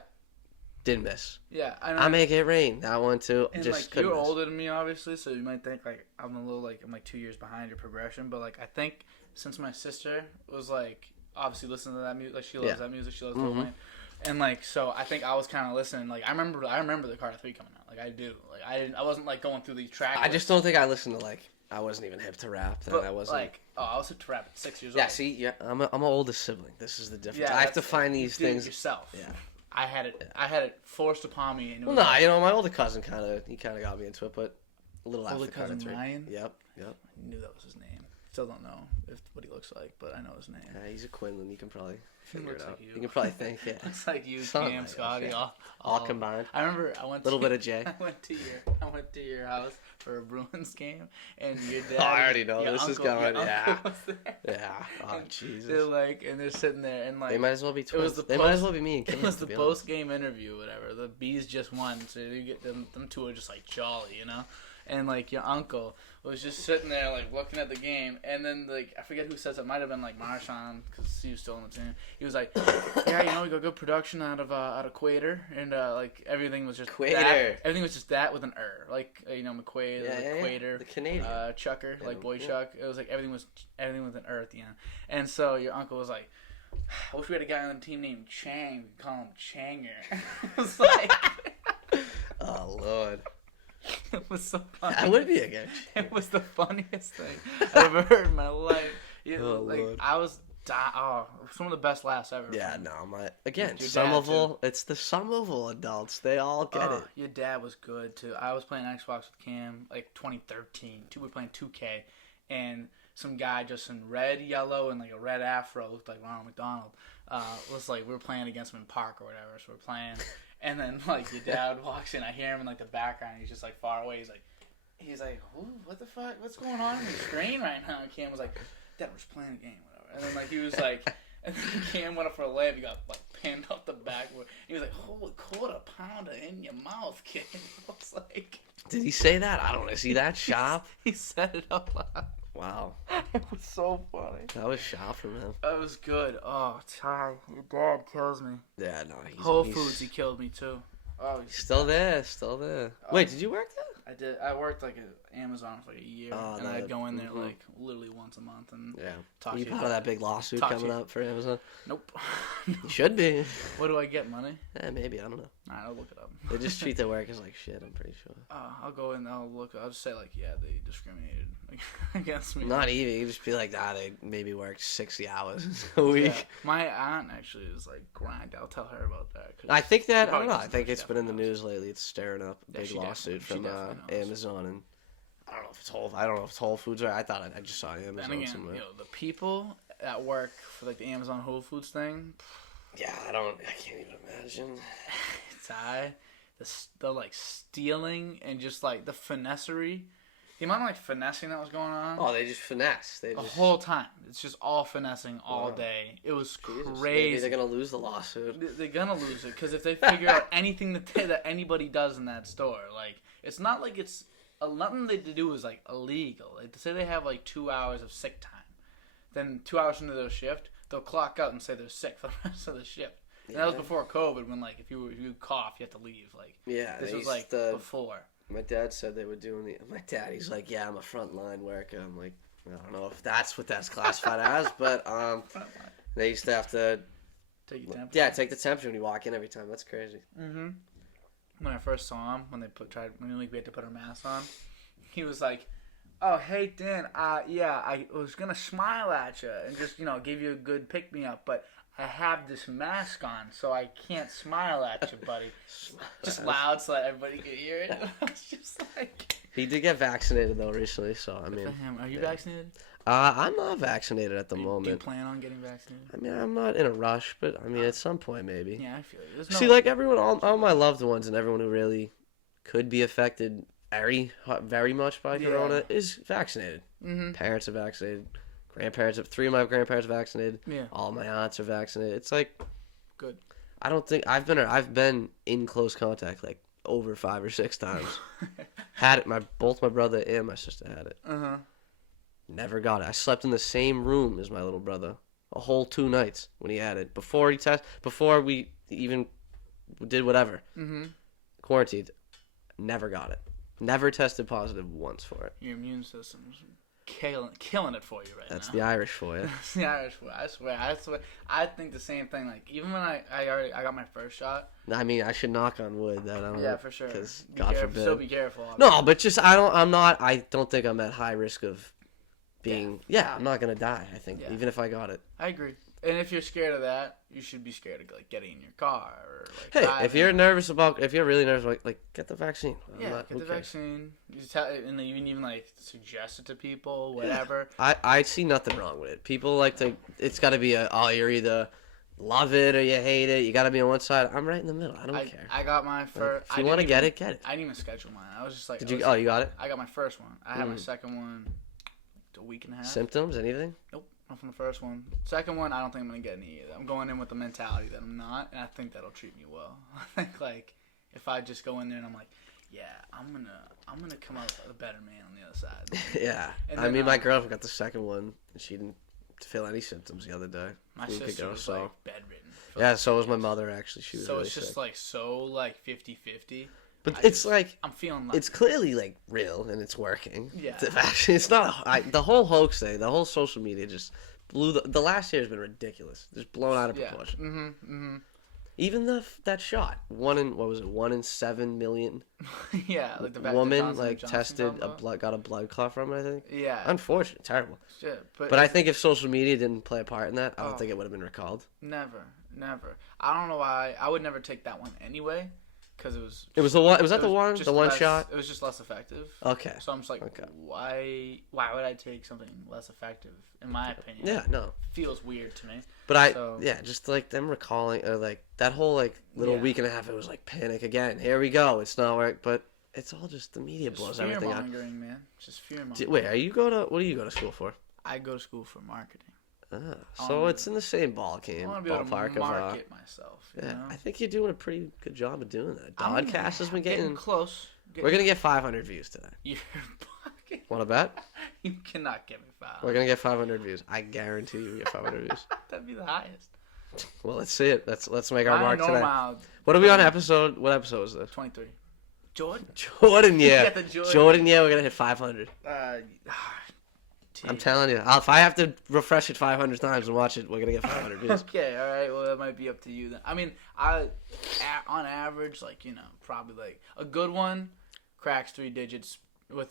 Didn't miss. Yeah. I Make It Rain. That one, too. And, just like, you're older than me, obviously, so you might think, like, I'm like 2 years behind your progression. But, like, I think since my sister was, like, obviously listening to that music, like, she loves that music. She loves Lil Wayne. And like, so I think I was kind of listening. Like, I remember the Carter 3 coming out. Like, I do. Like, I wasn't like going through these tracks. I just don't think I listened to like. I wasn't even hip to rap. Then. But, I wasn't. Like, I was hip to rap at 6 years old. Yeah, see, yeah, I'm an oldest sibling. This is the difference. Yeah, I have to find these things yourself. Yeah. I had it forced upon me. And well, no, you know, my older cousin kind of got me into it, but a little after older cousin Ryan. Yep. I knew that was his name. Still don't know what he looks like, but I know his name. Yeah, he's a Quinlan. You can probably figure it out. Like you can probably think, yeah. Looks like you, Cam, Scotty, all combined. I remember I went a little bit of Jay. I went to your house for a Bruins game, and your dad. Oh, I already know this is going. Yeah. Yeah. Oh, Jesus. They're like, and they're sitting there, and like they might as well be twins. They might as well be me and Kim. It was the post game interview, whatever. The Bees just won, so you get them two are just like jolly, you know. And like your uncle was just sitting there like looking at the game, and then like I forget who says it, might have been like Marshawn because he was still on the team. He was like, "Yeah, you know, we got good production out of Quater, and like everything was just Quater. Everything was just that with an like you know McQuaid, Quater, the Canadian, Chucker, like Boy Chuck. It was like everything with an at the end. And so your uncle was like, "I wish we had a guy on the team named Chang. We could call him Changer." It was like, oh Lord. It was so funny. That would be a good. It was the funniest thing I've ever heard in my life. Lord. I was some of the best laughs ever. Yeah, no, Somerville. It's the Somerville adults. They all get it. Your dad was good too. I was playing Xbox with Cam like 2013. We were playing 2K, and some guy just in red, yellow, and like a red afro looked like Ronald McDonald. Was like we were playing against him in park or whatever. So we're playing. And then, like, your dad walks in. I hear him in, like, the background. He's just, like, far away. He's like, what the fuck? What's going on on the screen right now? And Cam was like, Dad, we're just playing a game, whatever. And then, like, he was like, and then Cam went up for a layup. He got, like, pinned off the backboard. He was like, holy quarter pounder in your mouth, kid. I was like. Did he say that? I don't know. Is he that sharp? He said it out loud. Wow. It was so funny. That was sharp from him. That was good. Oh, Ty, your dad kills me. Yeah, no. Whole Foods, he killed me, too. Oh, he's still there. Wait, did you work there? I did. I worked like at Amazon for like a year, and I'd go in there like literally once a month and talk. You part of that big lawsuit coming up for Amazon? Nope. You should be. What do I get? Money? Maybe. I don't know. Alright, I'll look it up. They just treat their workers like shit. I'm pretty sure. I'll go in. I'll look. I'll just say like, yeah, they discriminated against me. Not even. You just be like, they maybe worked 60 hours a week. Yeah. My aunt actually is like grind. I'll tell her about that. I think that I don't know. I think it's been in the news lately. It's stirring up a big lawsuit from Amazon, and I don't know if it's Whole Foods or I thought I just saw Amazon then again, somewhere. The people that work for like the Amazon Whole Foods thing. Yeah, I can't even imagine. The like stealing and just like the finessery. The amount of like finessing that was going on. Oh, they just finesse. The whole time. It's just all finessing all day. It was crazy. Maybe they're going to lose the lawsuit. They're going to lose it because if they figure out anything that anybody does in that store, like, it's not like it's nothing they do is like illegal. Like, say they have like 2 hours of sick time. Then 2 hours into their shift, they'll clock out and say they're sick for the rest of the shift. And that was before COVID when like if you cough, you have to leave. Like, this was like before. My dad said they were doing my dad, he's like, yeah, I'm a frontline worker. I'm like, I don't know if that's what that's classified as, but they used to have to take your temperature. Yeah, take the temperature when you walk in every time. That's crazy. Mm-hmm. When I first saw him, when we had to put our masks on, he was like, "Oh, hey Dan, I was gonna smile at you and just give you a good pick me up, but I have this mask on, so I can't smile at you, buddy." Just loud so that everybody could hear it. I was just like... He did get vaccinated, though, recently, so, I mean... Are you vaccinated? I'm not vaccinated at the moment. Do you plan on getting vaccinated? I mean, I'm not in a rush, but, I mean, at some point, maybe. Yeah, I feel you. See, like, everyone, all my loved ones and everyone who really could be affected very, very much by Corona is vaccinated. Mm-hmm. Parents are vaccinated. Grandparents, 3 of my grandparents are vaccinated. Yeah. All my aunts are vaccinated. It's like, good. I don't think I've been in close contact like over 5 or 6 times. Had it. Both my brother and my sister had it. Never got it. I slept in the same room as my little brother a whole 2 nights when he had it. Before we even did whatever. Quarantined. Never got it. Never tested positive once for it. Your immune system's killing it for you right now. That's the Irish for you. That's the Irish for you. I swear. I think the same thing. Like, even when I got my first shot. I mean, I should knock on wood that I don't. Yeah, for sure. Because God forbid. Still be careful. No, but just I don't think I'm at high risk of being. Yeah, I'm not gonna die. I think even if I got it. I agree. And if you're scared of that, you should be scared of like getting in your car or like. Hey, driving. if you're really nervous, like get the vaccine. Get the vaccine. You tell, and then you can even like suggest it to people, whatever. I see nothing wrong with it. People like to. It's got to be you're either love it or you hate it. You got to be on one side. I'm right in the middle. I don't care. I got my first. If you want to get it, get it. I didn't even schedule mine. I was just like. Did you? Oh, you got it. I got my first one. I had my second one. A week and a half. Symptoms? Anything? Nope. Not from the first one. Second one, I don't think I'm gonna get any either. I'm going in with the mentality that I'm not, and I think that'll treat me well. I think like if I just go in there and I'm like, yeah, I'm gonna come out a better man on the other side. Yeah. I mean, my girlfriend got the second one, and she didn't feel any symptoms the other day. My sister was like bedridden. Yeah, so was my mother actually. She was. So really it's just sick. like so like 50-50. But it's like I'm feeling like it's clearly like real and it's working. Yeah. It's not the whole hoax thing. The whole social media just blew. The last year has been ridiculous. Just blown out of proportion. Even that shot. 1 in 7 million. Yeah, like the woman tested got a blood clot from it, I think. Yeah. Unfortunate, terrible. Shit, but I think if social media didn't play a part in that, I don't think it would have been recalled. Never. I don't know why. I would never take that one anyway. Because it was the one. Was that the one shot? It was just less effective. Okay. So I'm just like, why would I take something less effective? In my opinion. Yeah, no. It feels weird to me. But just like them recalling, like that whole like little week and a half, it was like panic again. Here we go. It's not work, but it's all just the media blows everything up. Fear mongering, man. Just fear mongering. Wait, what do you go to school for? I go to school for marketing. So it's in the same ballpark. I want to be able to market myself. You know? I think you're doing a pretty good job of doing that. DOD-Cast has been getting close. We're gonna get 500 views today. You're fucking. Want to bet? You cannot get me 500. We're gonna get 500 views. I guarantee you we get 500 views. That'd be the highest. Well, let's see it. Let's make our mark today. Mild. What are we on episode? What episode is this? 23. Jordan, yeah. Jordan, yeah. We're gonna hit 500. I'm telling you, if I have to refresh it 500 times and watch it, we're gonna get 500 views. Okay, all right. Well, that might be up to you then. I mean, on average, like probably like a good one cracks 3 digits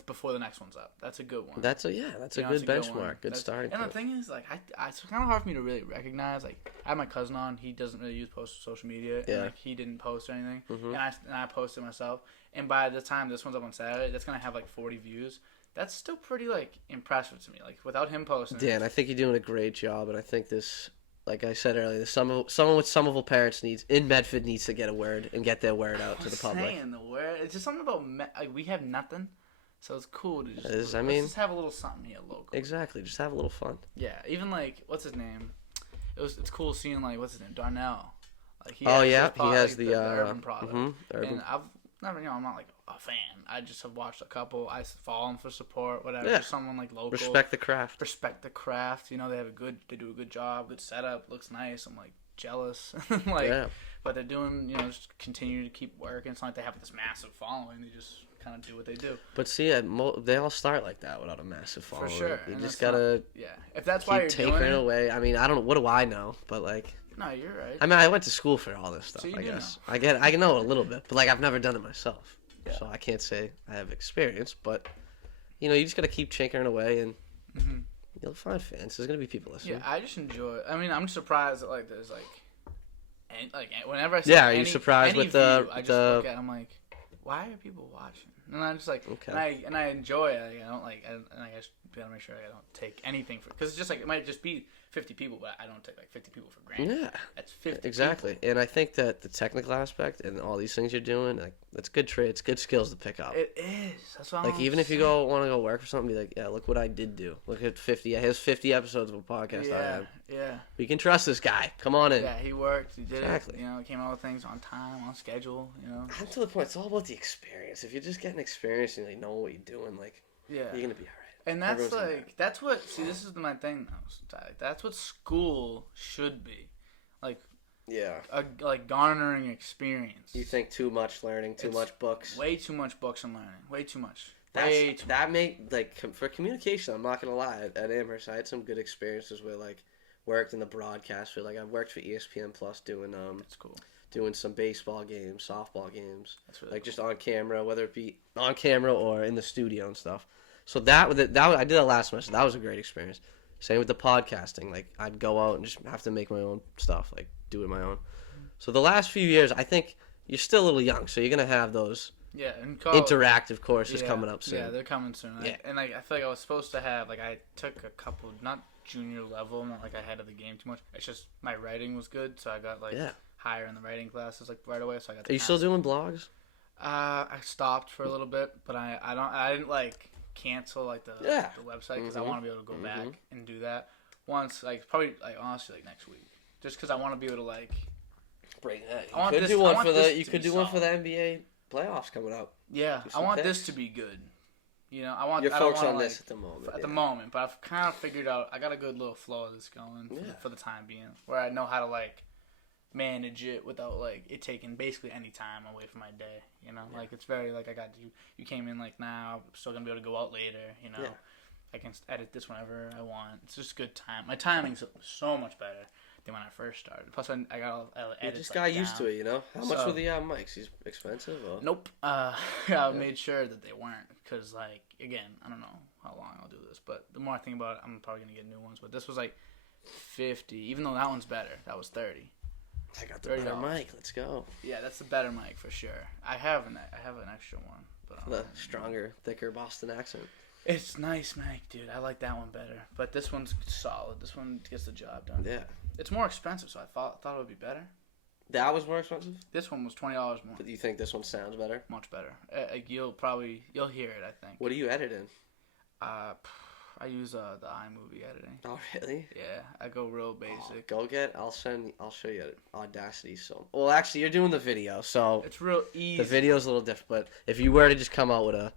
before the next one's up. That's a good one. That's a good benchmark. Good starting point. And the thing is, like, it's kind of hard for me to really recognize. Like, I had my cousin on. He doesn't really use social media. Yeah. And, like, he didn't post or anything. And I posted myself. And by the time this one's up on Saturday, that's gonna have like 40 views. That's still pretty, like, impressive to me. Like, without him posting. Dan, I think you're doing a great job, and I think this, like I said earlier, someone with Somerville parents in Medford needs to get a word and get their word out to the public. Saying the word. It's just something about, like, we have nothing, so it's cool to just, let's just have a little something here local. Exactly, just have a little fun. Yeah, even, like, what's his name? It's cool seeing, like, what's his name? Darnell. Like, he has the urban product. Urban. And I've never, I'm not, like, a fan. I just have watched a couple. I follow them for support, whatever. Yeah. Just someone like local. Respect the craft. They do a good job, good setup, looks nice. I'm like jealous, but they're doing, just continue to keep working. It's not like they have this massive following. They just kind of do what they do. But see, they all start like that without a massive following. For sure. You just gotta. If that's why you're taking doing it away. I mean, I don't know. What do I know? But like. No, you're right. I mean, I went to school for all this stuff. So I guess I know a little bit, but like I've never done it myself. Yeah. So I can't say I have experience, but you just gotta keep chinkering away, and you'll find fans. There's gonna be people listening. Yeah, I just enjoy it. I mean, I'm surprised that there's whenever I see are you surprised with I just look at it, I'm like, why are people watching? And I'm just like, okay. and I enjoy it. I don't and I just gotta make sure I don't take anything because it's just like it might just be 50 people, but I don't take like 50 people for granted. Yeah, that's 50. Exactly, people. And I think that the technical aspect and all these things you're doing, like that's good traits, good skills to pick up. It is. That's what I'm saying. If you want to go work for something, be like, yeah, look what I did do. Look at 50. He has 50 episodes of a podcast. I have. Yeah. We can trust this guy. Come on in. Yeah, he worked. He did exactly. it. Came out with things on time, on schedule. I'm to the point. It's all about the experience. If you're just getting experience and you know what you're doing, you're gonna be alright. And that's that's what. See, this is my thing now. That's what school should be, garnering experience. You think too much learning, too much books. Way too much books and learning. Way too much. That made, like, for communication, I'm not gonna lie, at Amherst I had some good experiences where, like, worked in the broadcast field. Like, I worked for ESPN Plus doing That's cool. Doing some baseball games, softball games, That's really like cool. just on camera, whether it be on camera or in the studio and stuff. So that I did that last semester. That was a great experience. Same with the podcasting. Like, I'd go out and just have to make my own stuff, like do it my own. So the last few years, I think you're still a little young, so you're gonna have those and interactive courses coming up soon. Yeah, they're coming soon. Yeah. I feel like I was supposed to have, like, I took a couple, not junior level, not like ahead of the game too much. It's just my writing was good, so I got like higher in the writing classes like right away. So I got. Are you still doing blogs? I stopped for a little bit, but I didn't like cancel like the website because I want to be able to go back and do that once, like probably like honestly like next week, just because I want to be able to like bring that. You could do one for the NBA playoffs coming up. Yeah, I want this to be good. You know, I want. You're focused on this like, at the moment. At the moment, but I've kind of figured out. I got a good little flow of this going for the time being, where I know how to like manage it without like it taking basically any time away from my day. You know, like it's very like I got you. You came in like now. I'm still gonna be able to go out later. You know, I can edit this whenever I want. It's just good time. My timing's so much better than when I first started. Plus, I got all edits. You just got used to it, you know. How much were the mics? These expensive? Or? Nope. I made sure that they weren't because, like, again, I don't know how long I'll do this, but the more I think about it, I'm probably gonna get new ones. But this was like $50, even though that one's better. That was $30. I got the better mic. Let's go. Yeah, that's the better mic for sure. I have an extra one, but the stronger, thicker Boston accent. It's nice, mic, dude. I like that one better. But this one's solid. This one gets the job done. Yeah. It's more expensive, so I thought it would be better. That was more expensive? This one was $20 more. But do you think this one sounds better? Much better. You'll hear it, I think. What do you edit in? I use the iMovie editing. Oh, really? Yeah, I go real basic. I'll show you Audacity. So, well, actually, you're doing the video, so it's real easy. The video's a little different, but if you were to just come out with an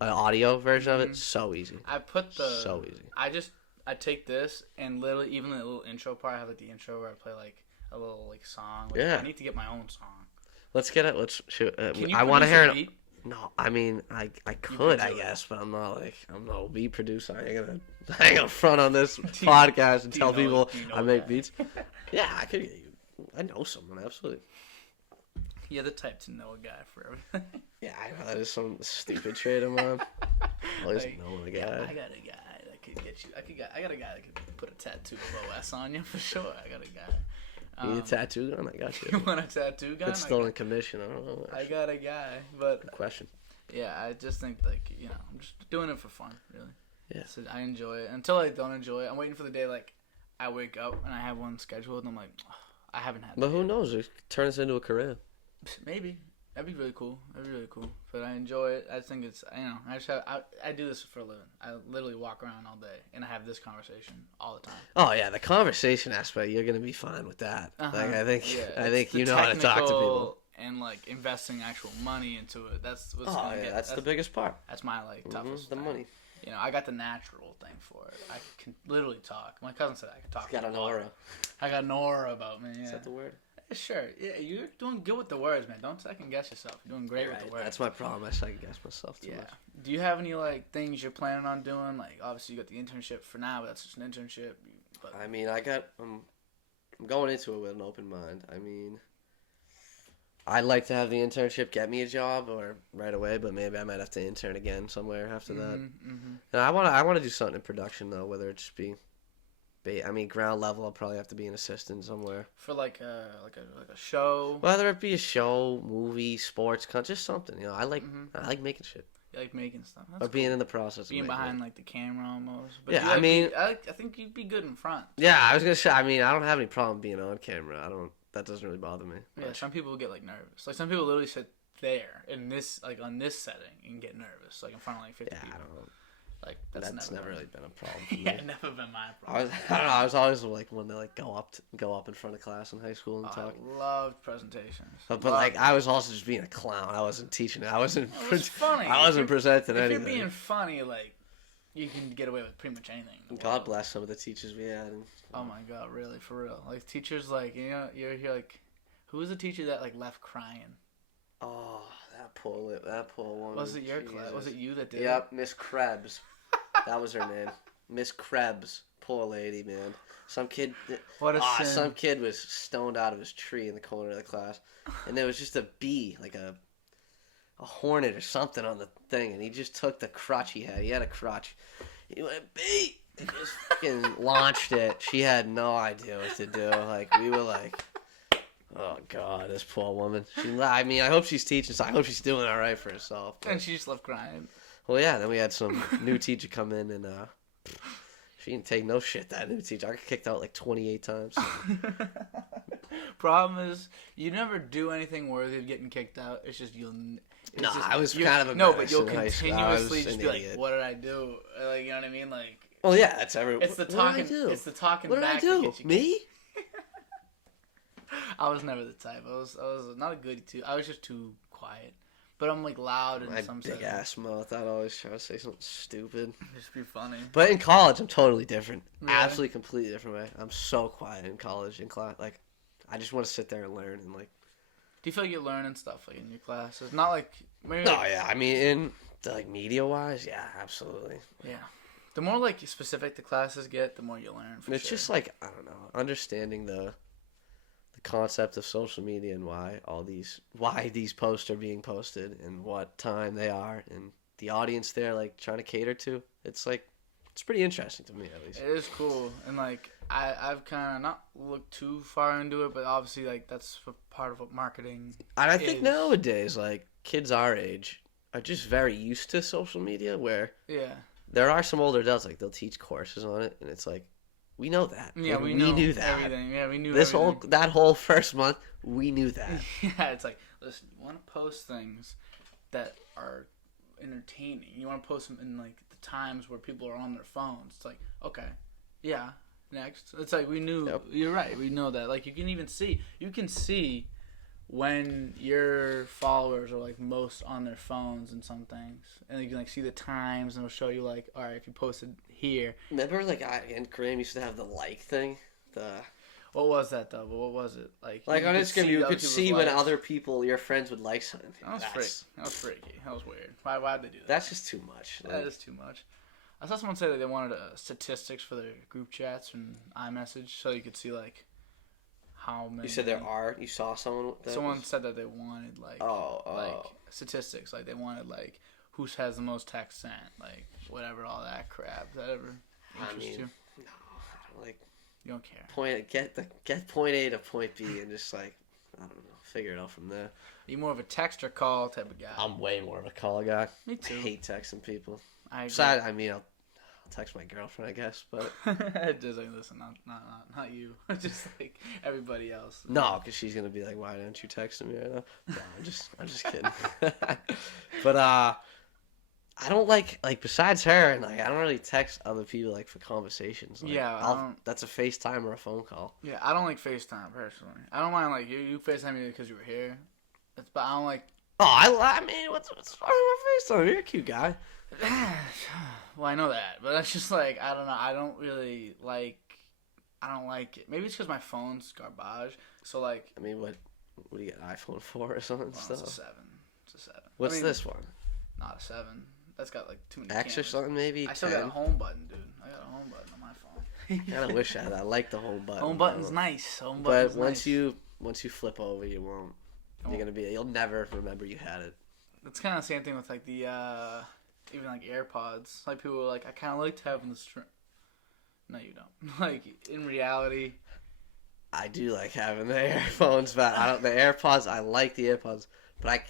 audio version of it, so easy. So easy. I take this and literally even the little intro part. I have like the intro where I play like a little like song. Like, I need to get my own song. Let's get it. Let's shoot. I want to hear it. No, I mean I could, I guess, but I'm no beat producer. I ain't gonna front on this podcast and tell people I make beats. Yeah, I could get you. I know someone, absolutely. You're the type to know a guy for everything. Yeah, I know that is some stupid trait of mine. Always knowing a guy. Yeah, I got a guy that could get you. I got a guy that could put a tattoo of OS on you for sure. I got a guy. You need a tattoo gun? I got you. You want a tattoo gun? It's still in commission. I don't know. I got a guy, but good question. Yeah, I just think like I'm just doing it for fun, really. Yeah. So I enjoy it. Until I don't enjoy it, I'm waiting for the day like I wake up and I have one scheduled, and I'm like, I haven't had. But who knows? It turns into a career. Maybe. That'd be really cool. But I enjoy it. I think it's, I do this for a living. I literally walk around all day and I have this conversation all the time. Oh yeah, the conversation aspect, you're gonna be fine with that. Like I think you know how to talk to people. And like investing actual money into it. That's what's that's the biggest part. That's my toughest the thing. money. I got the natural thing for it. I can literally talk. My cousin said I can talk. Got an aura. I got an aura about me. Yeah. Is that the word? Sure. Yeah, you're doing good with the words, man. Don't second guess yourself. You're doing great with the words. That's my problem. I second guess myself too much. Do you have any like things you're planning on doing? Like obviously you got the internship for now, but that's just an internship. But I mean, I'm going into it with an open mind. I mean, I'd like to have the internship get me a job or right away, but maybe I might have to intern again somewhere after that. Mm-hmm. And I want to do something in production though, whether it just be. I mean, ground level, I'll probably have to be an assistant somewhere. For like a show? Whether it be a show, movie, sports, just something. I like making shit. You like making stuff? That's cool. Being in the process being of making behind it. Like the camera almost. But yeah, I think you'd be good in front. Yeah, I was going to say, I mean, I don't have any problem being on camera. That doesn't really bother me. Yeah, some people get like nervous. Like some people literally sit there in this, like on this setting and get nervous, like in front of like 50 people. I don't know. Like that's never really been a problem for me. Yeah, never been my problem. I was always like one to like go up in front of class in high school and talk. I loved presentations. But like I was also just being a clown. I wasn't teaching it. I wasn't. It was funny. I wasn't presenting anything. If you're being funny, like you can get away with pretty much anything. God bless some of the teachers we had. Oh my God, really, for real. Like teachers, like you're here, like who was the teacher that like left crying? Oh, that poor woman. Was it your class? Was it you that did it? Yep, Miss Krebs. That was her name. Miss Krebs. Poor lady, man. Some kid. What a sin. Some kid was stoned out of his tree in the corner of the class, and there was just a bee, like a hornet or something on the thing, and he just took the crutch he had. He had a crutch. He went, bee! And just fucking launched it. She had no idea what to do. Like, we were like, oh, God, this poor woman. I mean, I hope she's teaching, so I hope she's doing all right for herself. But... And she just left crying. Well, yeah, then we had some new teacher come in, and she didn't take no shit, that new teacher. I got kicked out like 28 times. Problem is, you never do anything worthy of getting kicked out. It's just I was kind of a no, but you'll continuously just be like, "What did I do?" Like, you know what I mean? Like, well, yeah, that's everyone. It's the talking. It's the talking. What did I do? Me? I was never the type. I was not a goody too. I was just too quiet. But I'm like loud in some big ass mouth. I'd always try to say something stupid. Just be funny. But in college, I'm totally different. Really? Absolutely, completely different way. I'm so quiet in college, in class. Like, I just want to sit there and learn and like. Do you feel like you're learning stuff like in your classes? Not like maybe. No, yeah. I mean, in like media wise, yeah, absolutely. Yeah. The more like specific the classes get, the more you learn. It's just like, I don't know, understanding the concept of social media and why these posts are being posted and what time they are and the audience they're like trying to cater to. It's like, it's pretty interesting to me, at least. It is cool, and like I've kind of not looked too far into it, but obviously like that's part of what marketing. And I think nowadays, like kids our age are just very used to social media. Where there are some older adults, like they'll teach courses on it, and it's like, we know that. Yeah, like, we knew that. Everything. Yeah, we knew that whole first month. We knew that. Yeah, it's like, listen, you want to post things that are entertaining. You want to post them in like the times where people are on their phones. It's like, okay, yeah, next. It's like we knew. Yep. You're right. We know that. Like you can see when your followers are like most on their phones and some things, and you can like see the times, and it'll show you like, all right, if you posted here. Remember, like and Graham used to have the like thing. What was that though? What was it like? Like on Instagram, you could see when other people, your friends, would like something. That was freaky. That was weird. Why'd they do that? That's just too much. That is too much. I saw someone say that they wanted statistics for their group chats and iMessage, so you could see like how many. You said there are. You saw someone. Someone said that they wanted like statistics, like they wanted like who has the most text sent, like whatever, all that crap. Does that ever interest you? No, I don't like. You don't care. Get point A to point B and just like, I don't know, figure it out from there. You more of a text or call type of guy? I'm way more of a call guy. Me too. I hate texting people. Besides, I mean, I'll text my girlfriend, I guess, but just like, listen, not you, just like everybody else. No, because she's gonna be like, why didn't you text me right now? No, I'm just kidding. But I don't like besides her, and like I don't really text other people like for conversations. Like, yeah, that's a FaceTime or a phone call. Yeah, I don't like FaceTime personally. I don't mind like you FaceTime me because you were here. But I don't like. Oh, I mean, what's wrong with FaceTime? You're a cute guy. Well, I know that, but that's just like I don't know. I don't really like. I don't like it. Maybe it's because my phone's garbage. So like. I mean, what do you get? iPhone 4 or something? Well, stuff. It's a 7. What's this one? Not a 7. That's got like too many X cameras. or something, maybe. I still got a home button, dude. I got a home button on my phone. I kinda wish I had. I like the home button. Home button's nice. But once you flip over, you won't. You'll never remember you had it. It's kind of the same thing with like the even like AirPods. Like people are like, I kind of liked having the string. No, you don't. Like in reality, I do like having the earphones, but the AirPods. I like the AirPods, but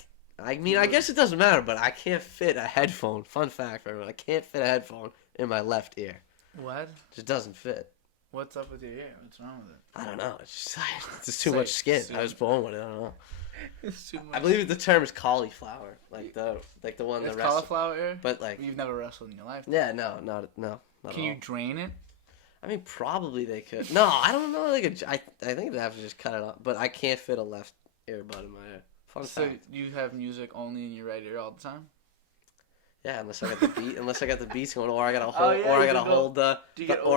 I mean, I guess it doesn't matter, but I can't fit a headphone. Fun fact for everyone, I can't fit a headphone in my left ear. What? It just doesn't fit. What's up with your ear? What's wrong with it? I don't know. It's just too much skin. I was born with it. I don't know. It's too much. I believe the term is cauliflower, like the one it's that cauliflower ear. But like you've never wrestled in your life. Yeah, no. Can you drain it? I mean, probably they could. No, I don't know. I think they have to just cut it off. But I can't fit a left earbud in my ear. Fun so fact. You have music only in your right ear all the time? Yeah, unless I got the beat, unless I got the beats going, or I gotta hold, I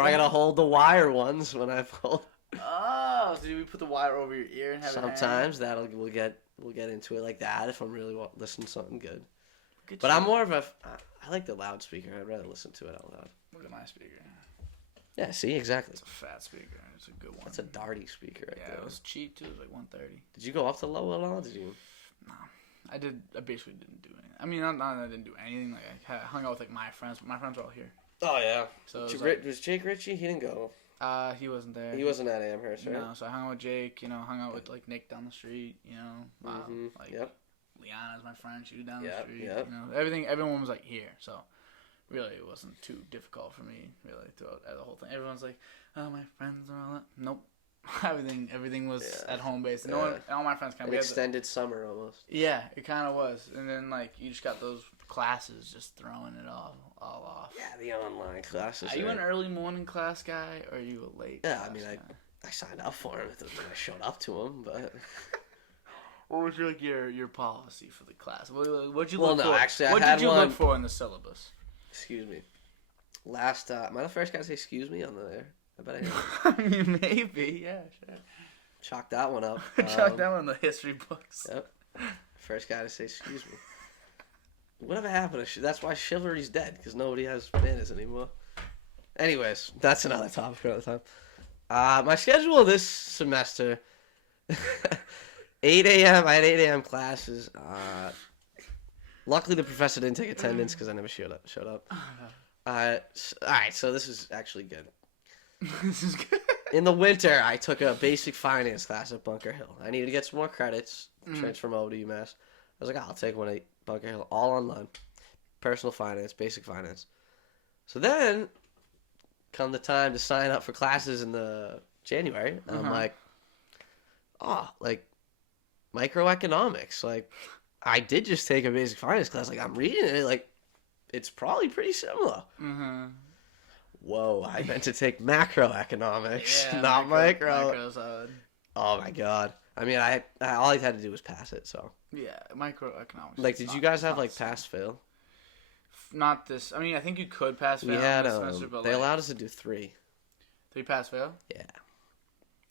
gotta hold the wire ones when I hold. Oh, Oh, so do we put the wire over your ear and have Sometimes it hang? we'll get into it like that if I'm really listening to something good. Good But shit. I'm more of a. I like the loudspeaker. I'd rather listen to it out loud. Look at my speaker. Yeah, see, exactly. It's a fat speaker. It's a good one. That's a Darty speaker right there. Yeah, it was cheap too. It was like $130. Did you go up to low at all? Did you? No, I did. I basically didn't do anything. I mean, not that I didn't do anything. Like I hung out with like my friends, but my friends were all here. Oh yeah. So Was Jake Ritchie? He didn't go. He wasn't there. He wasn't at Amherst, right? No, so I hung out with Jake. Hung out with like Nick down the street. Liana's my friend. She was down the street. Yep. Everyone was like here. So really, it wasn't too difficult for me really throughout the whole thing. Everyone's like, "Oh, my friends are all that." Nope. Everything was at home based. No one, all my friends kind of extended summer almost. Yeah, it kind of was, and then like you just got those classes just throwing it all off. Yeah, the online classes. Are you an early morning class guy or are you a late? Yeah, I mean, I signed up for him. I showed up to him, but. What was your policy for the class? What'd you look for? Well, no, actually, what did you look for in the syllabus? Excuse me. Am I the first guy to say excuse me on the air? I bet I am. I mean, maybe, yeah, sure. Chalk that one up. Chalk that one in the history books. Yep. First guy to say excuse me. Whatever happened to that's why chivalry's dead, because nobody has manners anymore. Anyways, that's another topic for another time. My schedule this semester, 8 a.m. I had 8 a.m. classes. Luckily, the professor didn't take attendance because I never showed up. All right, so this is actually good. This is good. In the winter, I took a basic finance class at Bunker Hill. I needed to get some more credits, transfer them over to UMass. I was like, I'll take one at Bunker Hill, all online. Personal finance, basic finance. So then, come the time to sign up for classes in the January, I'm like, microeconomics. Like, I did just take a basic finance class. Like, I'm reading it, like, it's probably pretty similar. Mm-hmm. Whoa, I meant to take macroeconomics, not micro. Oh my god. I mean, I all I had to do was pass it, so. Yeah, microeconomics. Like, did you guys have, like, pass-fail? Not this. I mean, I think you could pass-fail We had, this semester, but they allowed us to do 3. 3 pass-fail? Yeah.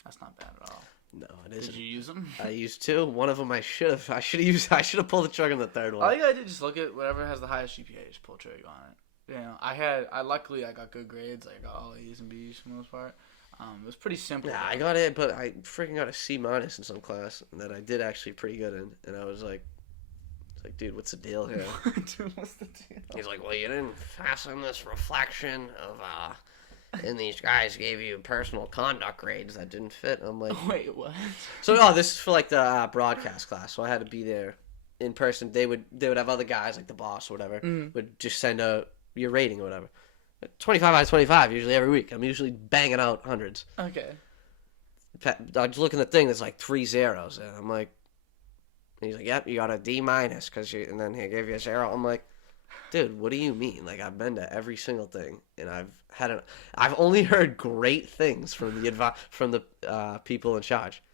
That's not bad at all. No, it isn't. Did you use them? I used 2. One of them I should have pulled the trigger on the third one. All you gotta do is just look at whatever has the highest GPA, just pull trigger on it. You know, luckily I got good grades. I got all A's and B's for the most part. It was pretty simple. Yeah, I got it, but I freaking got a C- in some class that I did actually pretty good in, and I was like, dude, what's the deal here? Dude, what's the deal? He's like, well, you didn't fasten this reflection of, and these guys gave you personal conduct grades that didn't fit. I'm like, wait, what? So, this is for like the broadcast class, so I had to be there in person. They would have other guys, like the boss or whatever, would just send your rating or whatever. 25 out of 25 usually every week. I'm usually banging out hundreds. Okay. I just look in the thing, there's like 3 zeros, and I'm like, and he's like, yep, you got a D-, and then he gave you a 0. I'm like, dude, what do you mean? Like, I've been to every single thing, and I've only heard great things from the people in charge.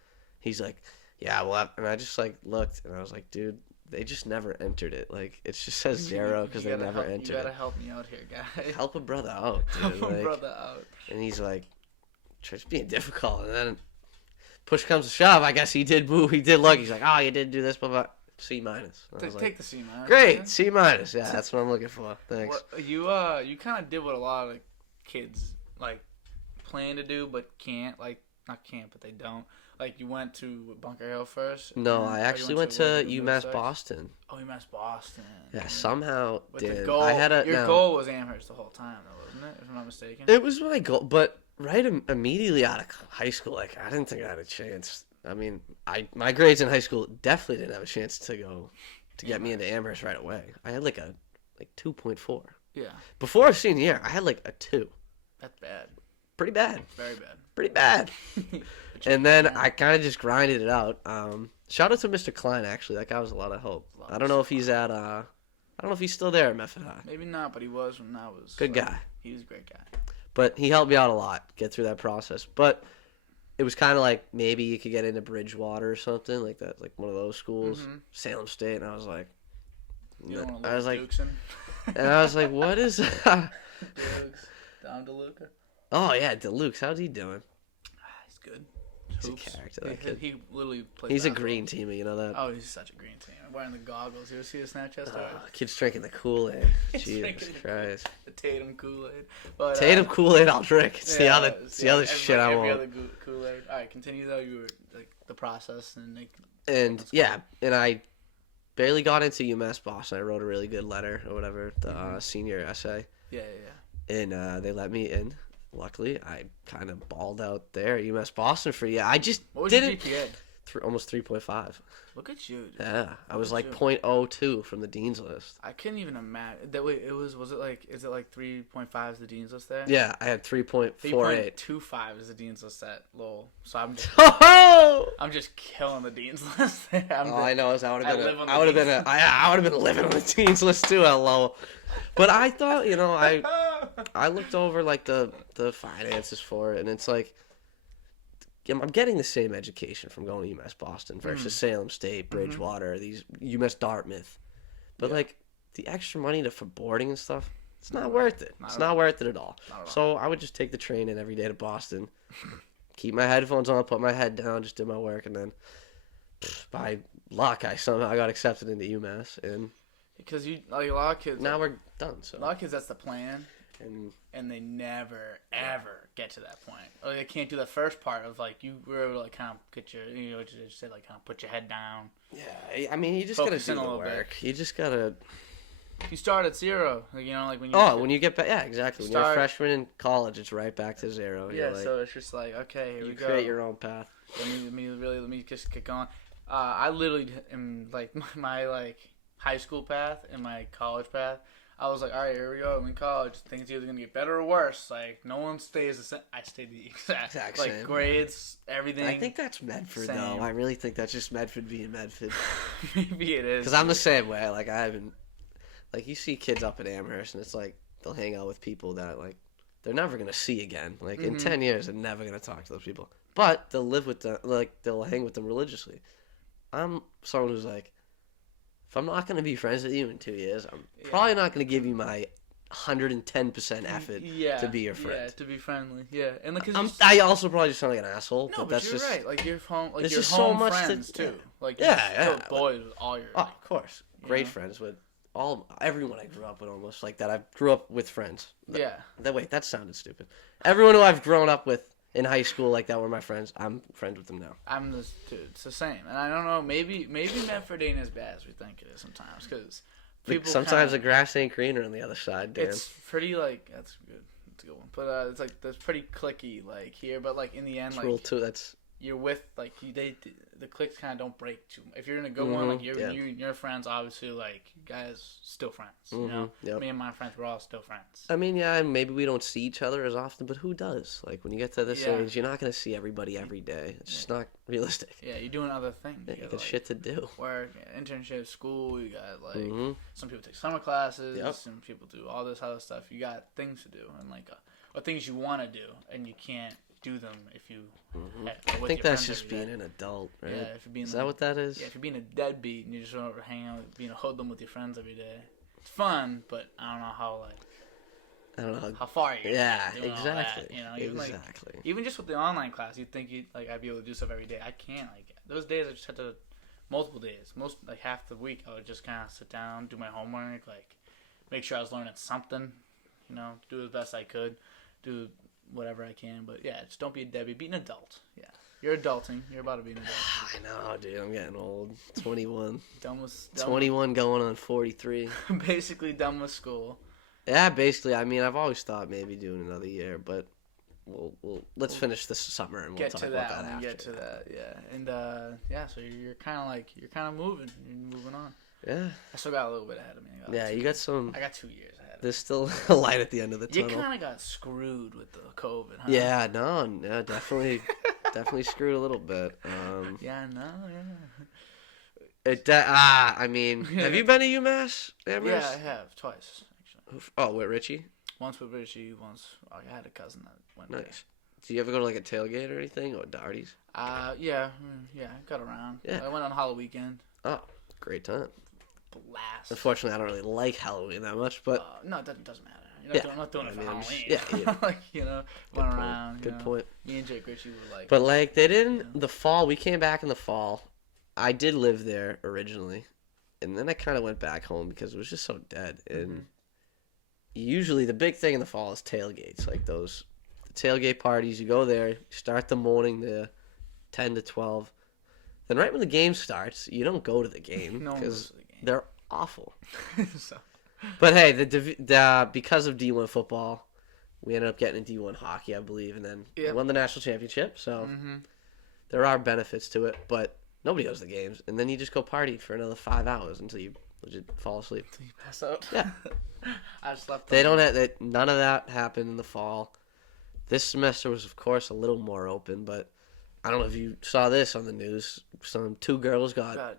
He's like, yeah, well, and I just like looked, and I was like, dude, they just never entered it. Like, it just says 0 because they never entered it. You gotta help me out here, guy. Help a brother out, dude. Help a brother out. And he's like, just being difficult, and then push comes to shove. I guess he did move. He did look. He's like, oh, you did do this, blah. C-. Take the C-. Great, yeah. C-. Yeah, that's what I'm looking for. Thanks. Well, you kind of did what a lot of kids like plan to do, but can't. Like, not can't, but they don't. Like, you went to Bunker Hill first? No, I actually went to UMass Boston. Oh, UMass Boston. Yeah, somehow did. The goal, your goal was Amherst the whole time, though, wasn't it? If I'm not mistaken. It was my goal, but immediately out of high school, like, I didn't think I had a chance. I mean, my grades in high school definitely didn't have a chance to get me into Amherst right away. I had like 2.4. Yeah. Before senior year, I had like a 2. That's bad. Pretty bad. Very bad. Pretty bad. And then I kind of just grinded it out. Shout out to Mr. Klein, actually. That guy was a lot of help. I don't know if he's still there at Method High. Maybe not, but he was when I was. Good guy. He was a great guy. But he helped me out a lot, get through that process. But it was kind of like maybe you could get into Bridgewater or something like that, like one of those schools, Salem State. And I was like, and I was like, what is Dukes, Don DeLuca. Oh yeah, DeLuke's. How's he doing? He's good. He's a character, that kid. He literally plays. He's a green teamer, you know that? Oh, he's such a green teamer. Wearing the goggles. You ever see his Snapchat story? Kid's drinking the Kool-Aid. Jesus Christ. The Tatum Kool-Aid. Tatum Kool-Aid, I'll drink. It's the other shit I want. Every other Kool-Aid. All right, continue though. You were like the process and like. And I barely got into UMass Boston. I wrote a really good letter or whatever, the senior essay. Yeah. And they let me in. Luckily, I kind of balled out there at UMass Boston for you. I just what was didn't. Your GPA? Almost 3.5. Look at you. Dude. Yeah, I was like 0.02 from the dean's list. I couldn't even imagine. That way, is it like 3.5 is the dean's list there? Yeah, I had 3.48. 3.25 is the dean's list at Lowell. So I'm just killing the dean's list. I know. I would have been living on the dean's list too at Lowell. But I thought, I looked over like the finances for it, and it's like I'm getting the same education from going to UMass Boston versus Salem State, Bridgewater, these UMass Dartmouth. But like the extra money for boarding and stuff, it's not worth it. It's not worth it at all. So I would just take the train in every day to Boston, keep my headphones on, put my head down, just do my work, and then by luck I somehow got accepted into UMass. And because you like a lot of kids. Now we're done. So a lot of kids, that's the plan. And they never, ever get to that point. Like, they can't do the first part of, like, you were able to, like, kind of get your, just say, like, kind of put your head down. Yeah, I mean, you just got to do the work. You just got to... You start at zero. Like, like, when you... when you get back... Yeah, exactly. When you're a freshman in college, it's right back to zero. Yeah, so it's just like, okay, here we go. You create your own path. Let me just get going. I literally am, like, my, like, high school path and my college path... I was like, all right, here we go. I'm in college. Things either going to get better or worse. Like, no one stays the same. I stayed the exact like, same. Grades, everything. I think that's Medford, though. I really think that's just Medford being Medford. Maybe it is. Because I'm the same way. Like, I haven't... Like, you see kids up at Amherst, and it's like, they'll hang out with people that, like, they're never going to see again. Like, in 10 years, they're never going to talk to those people. But they'll live with them. Like, they'll hang with them religiously. I'm someone who's like, if I'm not going to be friends with you in 2 years, I'm probably not going to give you my 110% effort to be your friend. Yeah, to be friendly. Yeah, and like, I also probably just sound like an asshole. No, but that's you're just right. Like your home, like your home so much friends too. Like boys with all your. Oh, of course, great friends with everyone I grew up with almost like that. I grew up with friends. That sounded stupid. Everyone who I've grown up with in high school like that were my friends. I'm friends with them now. It's the same. And I don't know, maybe Medford ain't as bad as we think it is sometimes. Because sometimes the grass ain't greener on the other side, Dan. It's pretty, like, that's good. That's a good one. But it's like, that's pretty clicky, like, here. But, like, in the end, it's like, rule 2, that's... You're with, like, the clicks kind of don't break too much. If you're in a good one, like, your friends, obviously, like, you guys still friends, you know? Yep. Me and my friends, we're all still friends. I mean, yeah, maybe we don't see each other as often, but who does? Like, when you get to this age, you're not going to see everybody every day. It's just not realistic. Yeah, you're doing other things. Yeah, you got shit to do. Work, internship, school, you got, like, some people take summer classes, some people do all this other stuff. You got things to do, and, like, or things you want to do, and you can't do them if you I think that's just being an adult, right? Yeah, if you're being is that what that is? Yeah, if you're being a deadbeat and you just want to hang out, being a hoodlum with your friends every day, it's fun, but I don't know how far you're doing all that, you know, even just with the online class, you'd think I'd be able to do stuff every day. I can't. Like, those days I just had to, multiple days, like half the week, I would just kind of sit down, do my homework, like make sure I was learning something, you know, do the best I could, do whatever I can, but yeah, just don't be a deadbeat. Be an adult. Yeah, you're adulting. You're about to be an adult. I know, dude. I'm getting old. 21. Done with 21, going on 43. Basically done with school. Yeah, basically. I mean, I've always thought maybe doing another year, but let's finish this summer and we'll talk about that after. Get to that. Yeah, and so you're kind of moving. You're moving on. Yeah. I still got a little bit ahead of me. You got some. I got 2 years ahead. There's still a light at the end of the tunnel. You kind of got screwed with the COVID, huh? Yeah, definitely, definitely screwed a little bit. Yeah, no, yeah. I mean, have you been to UMass, Amherst? Yeah, I have twice actually. Oh, with Richie? Once with Richie, once I had a cousin that went. Nice. Do you ever go to like a tailgate or anything, or Darty's? Yeah, got around. Yeah, I went on Halloween weekend. Oh, great time. Blast. Unfortunately, I don't really like Halloween that much, but no, it doesn't matter. I'm not doing it for Halloween. Yeah. Like, you know, run around. Good point. Me and Jake Ritchie were like. But like they didn't the fall. We came back in the fall. I did live there originally, and then I kind of went back home because it was just so dead. And usually the big thing in the fall is tailgates, like those tailgate parties. You go there, you start the morning there, 10 to 12. Then right when the game starts, you don't go to the game because they're awful. So. But hey, the because of D1 football, we ended up getting a D1 hockey, I believe, and then we won the national championship. So there are benefits to it, but nobody goes to the games. And then you just go party for another 5 hours until you legit fall asleep. Until you pass out. Yeah. I slept. They don't have none of that happened in the fall. This semester was, of course, a little more open, but I don't know if you saw this on the news. Two girls got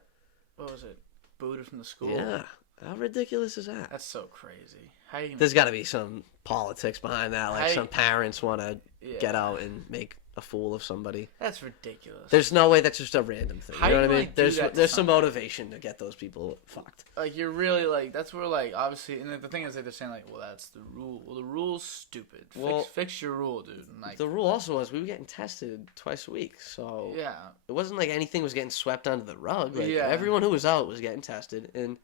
what was it? Booted from the school. Yeah. How ridiculous is that? That's so crazy. There's got to be some politics behind that. Like some parents want to get out and make a fool of somebody. That's ridiculous. There's no way that's just a random thing. You know what I mean? There's some motivation to get those people fucked. Like you're really like that's where like obviously and the thing is that they're saying like well that's the rule. Well the rule's stupid. Fix your rule, dude. And, like, the rule also was we were getting tested twice a week, so it wasn't like anything was getting swept under the rug. Like everyone who was out was getting tested, and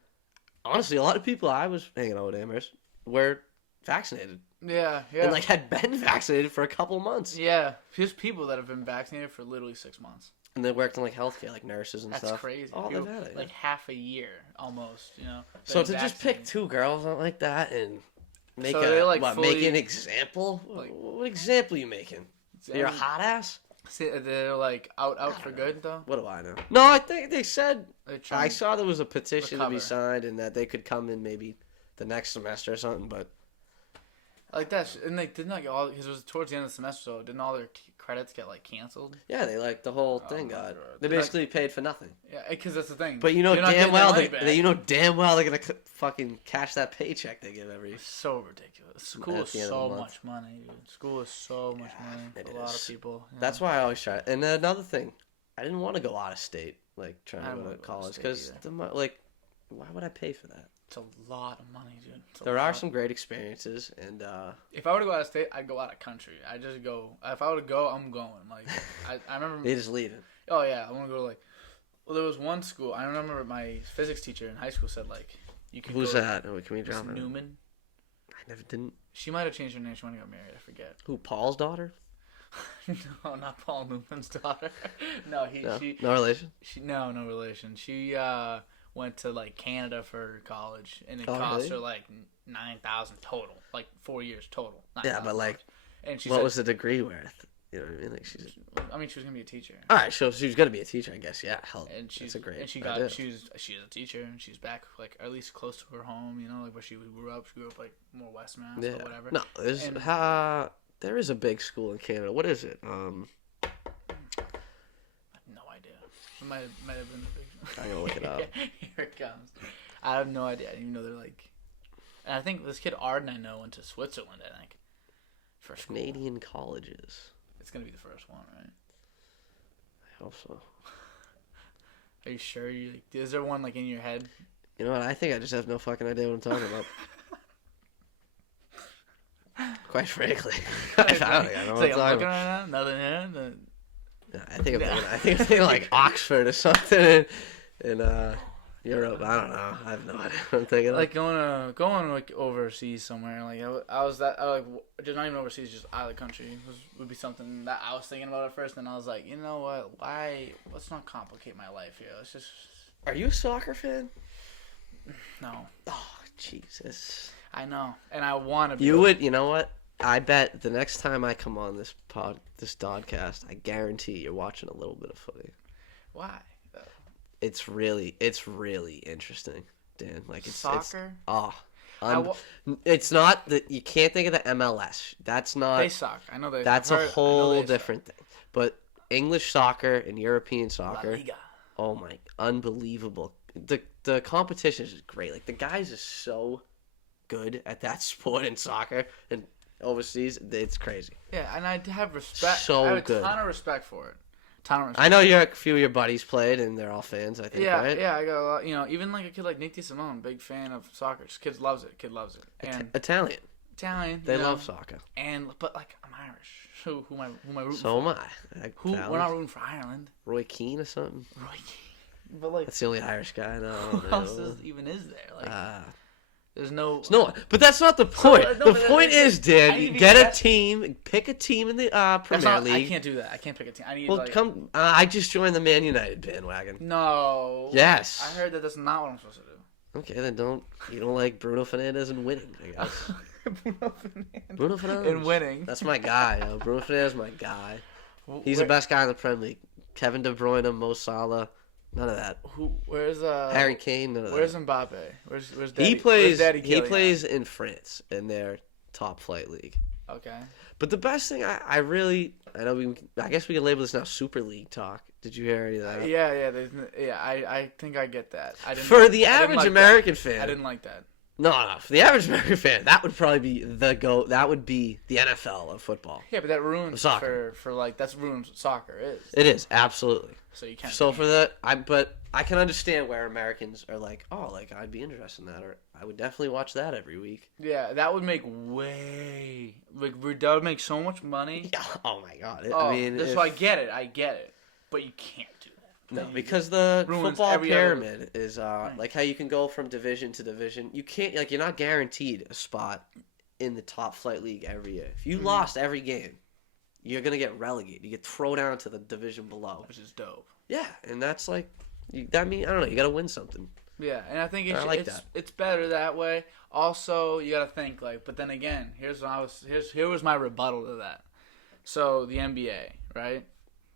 honestly, a lot of people I was hanging out with Amherst were vaccinated. Yeah. And like had been vaccinated for a couple months. Yeah, just people that have been vaccinated for literally 6 months. And they worked in like healthcare, like nurses and stuff. That's crazy. Oh, they've had it. Like half a year, almost. You know. So to just pick two girls out like that and make make an example. Like, what example are you making? You're a hot ass. They're like out for good though. What do I know? No, I think they said. I saw there was a petition to be signed and that they could come in maybe the next semester or something, but. Like that, and they did not get all because it was towards the end of the semester. So didn't all their credits get like canceled? Yeah, they like the whole thing got. They basically paid for nothing. Yeah, because that's the thing. But you know damn well they're gonna fucking cash that paycheck they give every. So ridiculous. School is so much money, dude. School is so much money for a lot of people. That's why I always try. And another thing, I didn't want to go out of state, like trying to go to college, because like, why would I pay for that? It's a lot of money, dude. There are some great experiences, and if I were to go out of state, I'd go out of country. I just go. If I were to go, I'm going. Like I remember. They just leaving. Oh yeah, I want to go to like. Well, there was one school. I remember my physics teacher in high school said like, you could. Who's that? Can we drop it? Newman. I never didn't. She might have changed her name. She wanted to get married. I forget. Who? Paul's daughter? No, not Paul Newman's daughter. No, no relation. No relation. She went to like Canada for college, and it cost her like $9,000 total, like 4 years total. Yeah, but like, and she what was the degree worth? You know what I mean? Like she was gonna be a teacher. All right, so she was gonna be a teacher, I guess. Yeah, hell, and she's a great. And she's a teacher, and she's back like at least close to her home. You know, like where she grew up. She grew up like more West Mass or whatever. No, there is a big school in Canada. What is it? I have no idea. It might have been the big. I'm gonna look it up. Here it comes. I have no idea. I didn't even know they're like. And I think this kid Arden I know went to Switzerland. I think. For school. Canadian colleges. It's gonna be the first one, right? I hope so. Are you sure? Is there one like in your head? You know what? I think I just have no fucking idea what I'm talking about. Quite frankly, I don't know what I'm talking about. Nothing here. I think I'm thinking like Oxford or something in Europe. I don't know. I have no idea what I'm thinking. Like going like overseas somewhere. Like I was just not even overseas, just out of the country would be something that I was thinking about at first. And I was like, you know what? Let's not complicate my life here. Let's just. Are you a soccer fan? No. Oh Jesus. I know, and I want to be. You would. You know what? I bet the next time I come on this DOD-Cast, I guarantee you're watching a little bit of footy. Why? It's really interesting, Dan. Like it's soccer. It's not that you can't think of the MLS. That's not. They suck. I know they. That's a whole different thing. But English soccer and European soccer. La Liga. Oh my, unbelievable! The competition is great. Like the guys are so good at that sport in soccer and overseas, it's crazy. Yeah, and I have respect. So I have good. A ton of respect for it. I know a few of your buddies played, and they're all fans. I think. Right? Yeah. I got a lot. You know, even like a kid like Nick DeSimone, big fan of soccer. Kid loves it. And Italian. Italian. They love soccer. But like I'm Irish. So who am I rooting for? So am I. We're not rooting for Ireland. Roy Keane or something. Roy Keane. But like that's the only Irish guy I know. Who else even is there? Like there's no. But that's not the point. So, the point is, Dan, get a team, pick a team in the Premier League. I can't do that. I can't pick a team. I need. Well, come. I just joined the Man United bandwagon. No. Yes. I heard that that's not what I'm supposed to do. Okay, then you don't like Bruno Fernandes and winning, I guess. Bruno Fernandes. And winning. That's my guy. Bruno Fernandes is my guy. He's the best guy in the Premier League. Kevin De Bruyne, Mo Salah. None of that. Where's Harry Kane? None of where's that. Mbappe? Where's Daddy? He plays. Daddy He plays in France in their top flight league. Okay. But the best thing I guess we can label this now Super League talk. Did you hear any of that? Yeah. I think I get that. For the average American fan, I didn't like that. No. For the average American fan, that would probably be the GOAT. That would be the NFL of football. Yeah, but that ruins soccer. That's ruins soccer is. It is absolutely. So you can't. So for that, but I can understand where Americans are like, oh, like I'd be interested in that, or I would definitely watch that every week. Yeah, that would make that would make so much money. Yeah. Oh my God. So I get it, but you can't do that. No, because the football pyramid is like how you can go from division to division. You can't you're not guaranteed a spot in the top flight league every year. If you lost every game, you're gonna get relegated. You get thrown down to the division below, which is dope. Yeah, and that's like that mean I don't know. You gotta win something. Yeah, and I think it's better that way. Also, you gotta think but then again, here was my rebuttal to that. So the NBA, right?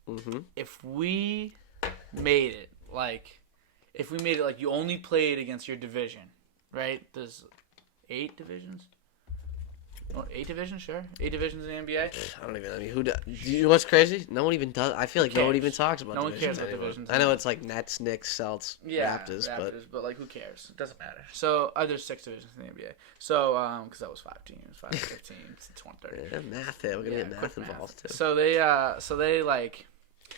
Mm-hmm. If we made it like you only played against your division, right? There's 8 divisions. Oh, 8 divisions, sure. 8 divisions in the NBA. I don't even know who does. You know what's crazy? No one even does. I feel like no one even talks about divisions. No one cares about divisions. I know it's like Nets, Knicks, Celtics, Raptors, but like who cares? It doesn't matter. So there's 6 divisions in the NBA. So because that was 5 teams, 5 to 15, it's 20, 30. Yeah, math. We're gonna get math involved too. So they like.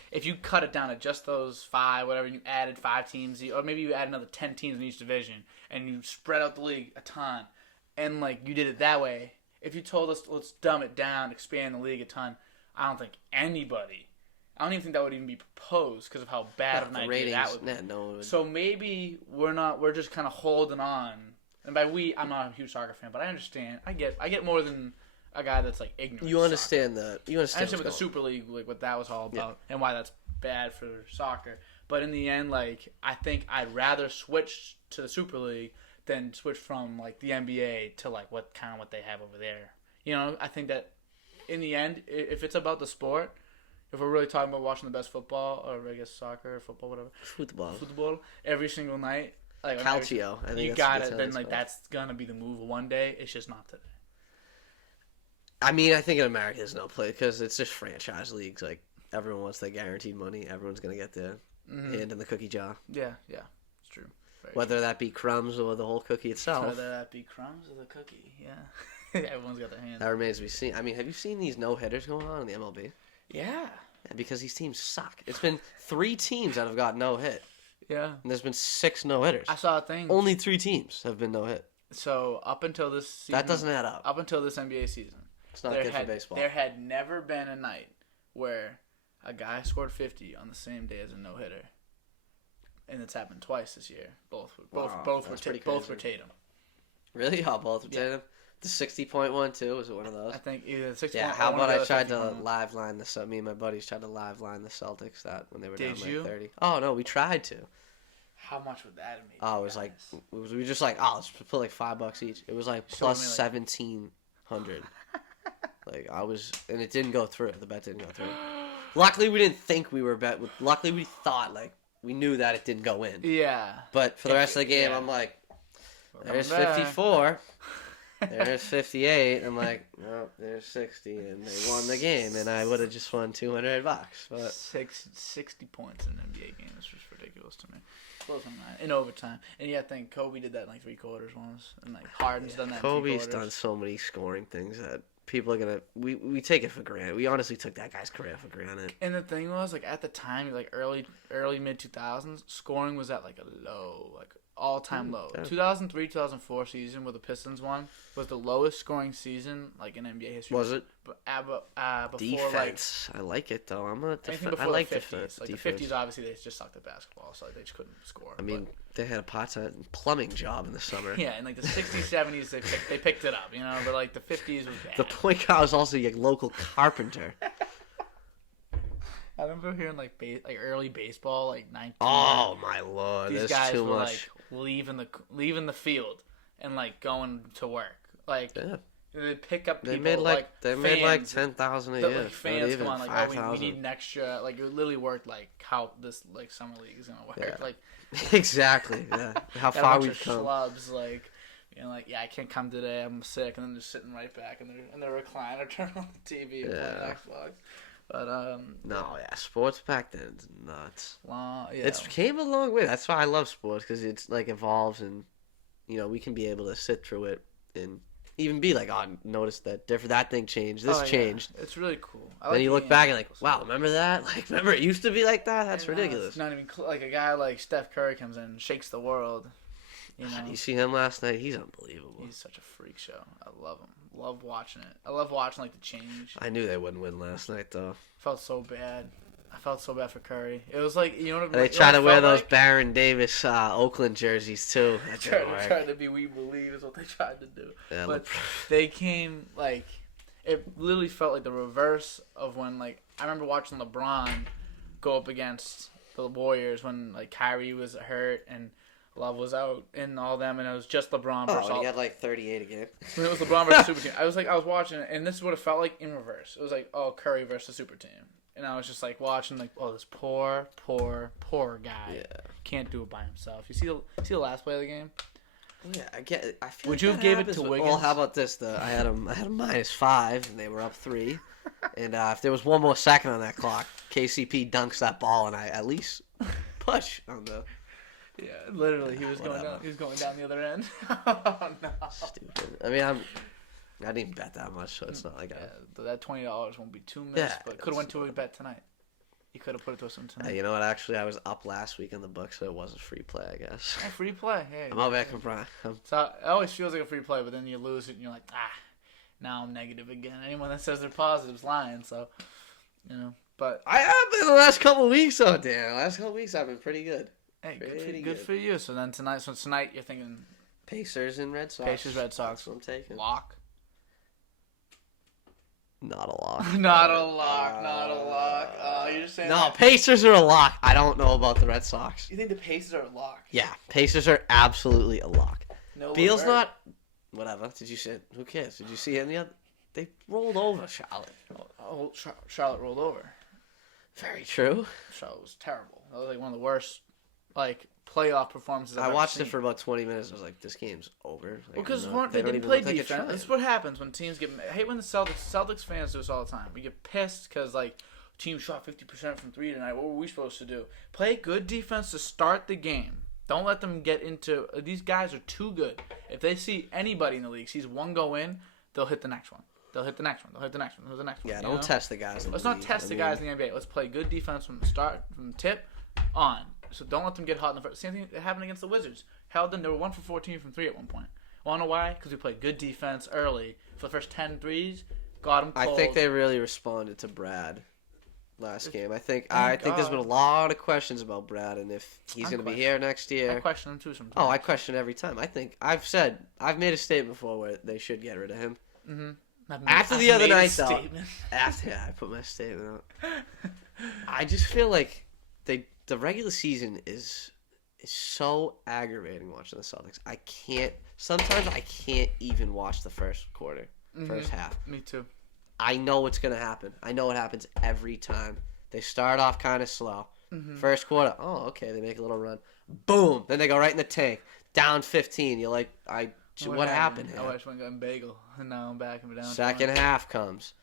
If you cut it down to just those 5, whatever, you added 5 teams, or maybe you add another 10 teams in each division, and you spread out the league a ton, and like you did it that way. If you told us let's dumb it down, expand the league a ton, I don't even think that would even be proposed because of how bad of an idea that would be. So maybe we're just kind of holding on. And by we, I'm not a huge soccer fan, but I understand. I get more than a guy that's like ignorant. You understand that. You understand. I understand what the Super League, like what that was all about, and why that's bad for soccer. But in the end, like I think I'd rather switch to the Super League than switch from like the NBA to like what they have over there. You know, I think that in the end, if it's about the sport, if we're really talking about watching the best football, or I guess soccer, football, whatever, football every single night, like Calcio, I think you got it. Then like that's gonna be the move one day. It's just not today. I mean, I think in America there's no play because it's just franchise leagues. Like everyone wants their guaranteed money. Everyone's gonna get their hand in the cookie jar. Yeah, it's true. Whether that be crumbs or the whole cookie itself. Whether that be crumbs or the cookie, yeah. Everyone's got their hand. That remains to be seen. I mean, have you seen these no-hitters going on in the MLB? Yeah. Because these teams suck. It's been 3 teams that have got no-hit. Yeah. And there's been 6 no-hitters. I saw a thing. Only 3 teams have been no-hit. So up until this season. That doesn't add up. Up until this NBA season. It's not good for baseball. There had never been a night where a guy scored 50 on the same day as a no-hitter. And it's happened twice this year. Both were Tatum. Really? Oh, both were Tatum? The 60-point one, too? Was it one of those? I think either 60 Yeah, how about I tried to live line me and my buddies tried to live line the Celtics that when they were down like 30. Oh, no, we tried to. How much would that have made? Oh, it was like, we were just like, let's put like $5 each. It was like plus 1,700. And it didn't go through. The bet didn't go through. Luckily, we didn't think we were luckily, we thought, like, we knew that it didn't go in. Yeah. But for the rest of the game, I'm like, there's 54. There's 58. I'm like, no, there's 60. And they won the game. And I would have just won $200. But 60 points in an NBA game is just ridiculous to me. In overtime. And yeah, I think Kobe did that in like 3 quarters once. And like Harden's done that in 3 quarters. Kobe's done so many scoring things that people are going to... We take it for granted. We honestly took that guy's career for granted. And the thing was, like, at the time, like, early mid-2000s, scoring was at, like, a low. Like, all-time low. Yeah. 2003-2004 season where the Pistons won was the lowest scoring season like in NBA history. Was it? Before Defense. I like it though. I like defense. Like defense. the 50s, obviously they just sucked at basketball, so they just couldn't score. I mean, they had a part-time plumbing job in the summer. Yeah, in like the 60s, 70s, they picked it up, you know. But like the 50s was bad. The point guard was also your local carpenter. I remember hearing like early baseball, like 19. Oh my lord, these there's guys too were much. like leaving the field and like going to work. Like they'd pick up people. They made like fans, $10,000 a year. Like fans come on, like, oh, we need an extra. Like it literally worked like how this like summer league is gonna work. Yeah. Like exactly. Yeah, how far we've come. Schlubs, like. You know, like, yeah, I can't come today. I'm sick, and then they're sitting right back in their recliner, turning on the TV and playing Xbox. But no, yeah, sports back then is nuts. Yeah. It's came a long way. That's why I love sports, because it's like evolves, and you know we can be able to sit through it and even be like, oh, notice that that thing changed. This changed. It's really cool. Then you look back and like, wow, remember that? Like, remember it used to be like that? That's ridiculous. It's not even like a guy like Steph Curry comes in and shakes the world. You know? You see him last night? He's unbelievable. He's such a freak show. I love him. Love watching it. I love watching like the change. I knew they wouldn't win last night though. Felt so bad. I felt so bad for Curry. It was like, you know what? They tried to wear those Baron Davis Oakland jerseys too. Tried to be We Believe is what they tried to do. Yeah, but they came like it literally felt like the reverse of when like I remember watching LeBron go up against the Warriors when like Kyrie was hurt and Love was out and all them, and it was just LeBron versus he had like 38 again. When it was LeBron versus Super Team. I was watching it, and this is what it felt like in reverse. It was like, oh, Curry versus Super Team. And I was just like watching, like, oh, this poor guy. Yeah. Can't do it by himself. You see the last play of the game? Yeah, I get it. I feel Would you have gave it to Wiggins? Well, how about this? I had them -5, and they were up 3. And if there was one more second on that clock, KCP dunks that ball, and I at least push on the. Yeah, literally, he was going down. He was going down the other end. Oh no! Stupid. I mean, I didn't even bet that much, so it's not like that $20 won't be too missed. But could have went to a bet tonight. You could have put it to us tonight. You know what? Actually, I was up last week in the book, so it wasn't free play, I guess. Oh, free play. Hey, I'm all back in front. So it always feels like a free play, but then you lose it, and you're like, now I'm negative again. Anyone that says they're positive's lying. So, you know. But I have been the last couple of weeks, though, Dan. The last couple of weeks, I've been pretty good. Hey, good for you. So then tonight you're thinking Pacers and Red Sox. Pacers, Red Sox. That's what I'm taking. Lock. Not a lock. Not a lock. You're just saying. No, that. Pacers are a lock. I don't know about the Red Sox. You think the Pacers are a lock? Yeah, Pacers are absolutely a lock. No. Beal's not. Whatever. Did you see? Who cares? Did you see any other? They rolled over Charlotte. Oh, Charlotte rolled over. Very true. Charlotte was terrible. That was like one of the worst, like, playoff performances I've watched ever it for about 20 minutes. I was like, this game's over. Like, because they didn't play defense. This is what happens when teams get. I hate when the Celtics fans do this all the time. We get pissed because like team shot 50% from 3 tonight. What were we supposed to do? Play good defense to start the game. Don't let them get into. These guys are too good. If they see anybody in the league sees one go in, they'll hit the next one. They'll hit the next one. They'll hit the next one. They'll hit the next one. Yeah, don't test the guys. Let's not test the guys in the NBA. Let's play good defense from the start, from the tip on. So don't let them get hot in the first. Same thing that happened against the Wizards. Held them. They were 1 for 14 from 3 at one point. Want to know why? Because we played good defense early. For the first 10 threes, got them cold. I think they really responded to Brad last game. I think there's been a lot of questions about Brad and if he's going to be here next year. I question him too sometimes. Oh, I question every time. I've made a statement before where they should get rid of him. Mm-hmm. After the other night, though. I put my statement out. I just feel like the regular season is so aggravating watching the Celtics. Sometimes I can't even watch the first quarter, first half. Me too. I know what's going to happen. I know what happens every time. They start off kind of slow. Mm-hmm. First quarter, oh, okay, they make a little run. Boom! Then they go right in the tank. Down 15. You're like, what happened here? I watched one guy in bagel, and now I'm back and down. Second half comes.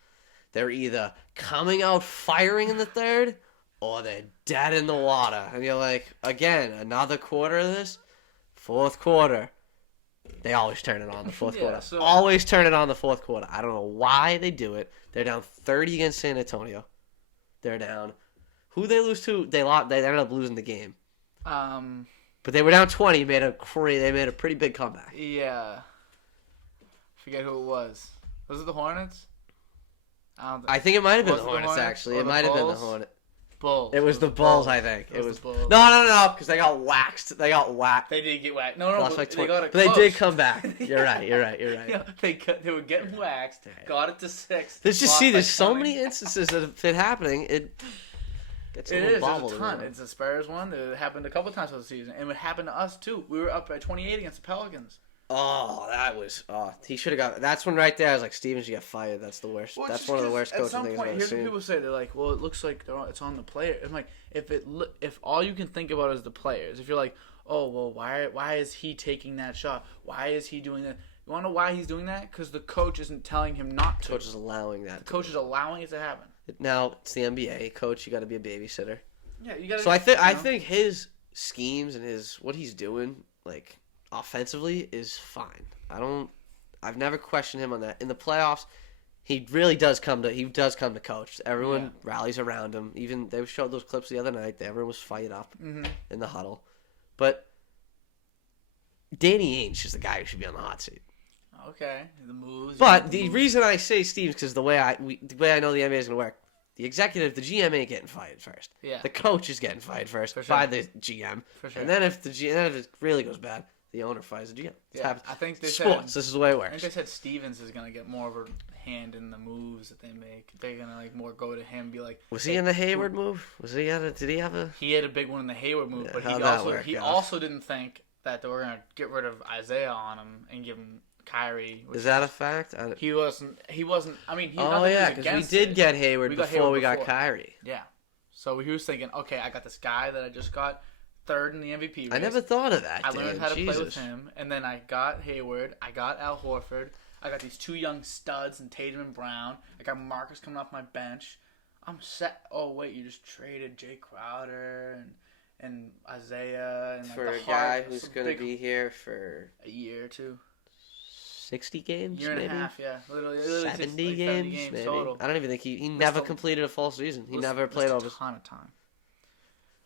They're either coming out firing in the third, or they're dead in the water. And you're like, again, another quarter of this? Fourth quarter. They always turn it on the fourth quarter. So, always turn it on the fourth quarter. I don't know why they do it. They're down 30 against San Antonio. They're down. Who they lose to? They ended up losing the game. But they were down 20. They made a pretty big comeback. Yeah. Forget who it was. Was it the Hornets? I think it might have been the Hornets, actually. It might have been the Hornets. Bulls. It was the Bulls, I think. It was the Bulls. No, because they got waxed. They did get waxed. No, but they got it But close. they did come back. You're right. Yeah, they were getting waxed, got it to 6. There's so many instances of it happening. It gets a little bobbled. There's a ton. It's the Spurs one. It happened a couple times this season. And it happened to us, too. We were up by 28 against the Pelicans. He should have got. That's when right there I was like, Stevens, you get fired. That's the worst. That's one of the worst coaching things I've ever seen. Here's what people say. They're like, well, it looks like it's on the player. I'm like, if all you can think about is the players, if you're like, oh, well, why is he taking that shot? Why is he doing that? You want to know why he's doing that? Because the coach isn't telling him not to. The coach is allowing that. The coach is allowing it to happen. Now it's the NBA. Coach, you got to be a babysitter. Yeah, you got to. So I think his schemes and what he's doing, like, offensively is fine. I've never questioned him on that. In the playoffs, he really does come to coach. Everyone rallies around him. Even they showed those clips the other night. Everyone was fired up in the huddle. But Danny Ainge is the guy who should be on the hot seat. Okay, the moves. But the reason I say Stevens because the way I know the NBA is going to work. The executive, the GM ain't getting fired first. Yeah. The coach is getting fired first by the GM. For sure. And then if it really goes bad, the owner fires the GM. Yeah, I think they sports. This is the way it works. I think they said Stevens is gonna get more of a hand in the moves that they make. They're gonna more go to him, and be like. Was he in the Hayward move? Did he have a? He had a big one in the Hayward move, but he also didn't think that they were gonna get rid of Isaiah on him and give him Kyrie. Is that a fact? He wasn't. I mean, because we did get Hayward before we got Kyrie. Yeah, so he was thinking, okay, I got this guy that I just got. Third in the MVP race. I never thought of that. I learned how to play with him, and then I got Hayward. I got Al Horford. I got these 2 young studs in Tatum and Brown. I got Marcus coming off my bench. I'm set. Oh wait, you just traded Jay Crowder and Isaiah and for a guy who's going to be here for a year or 2. 60 games, year and maybe? A half, yeah. Literally 70 games maybe. Total. I don't even think he never completed a full season. He never played over. A ton of time.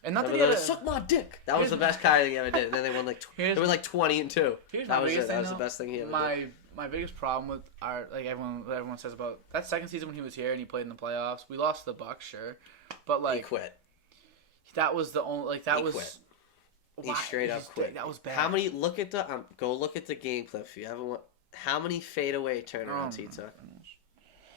And not that suck my dick. That was the best Kyrie thing he ever did. And then they won they were 20-2. That was the best thing he ever did. My biggest problem with everyone says about that second season when he was here and he played in the playoffs. We lost to the Bucks, sure, but he quit. That was the only quit. He straight up quit. That was bad. How many? Look at the go look at the game clip if you haven't. How many fadeaway turnarounds he took?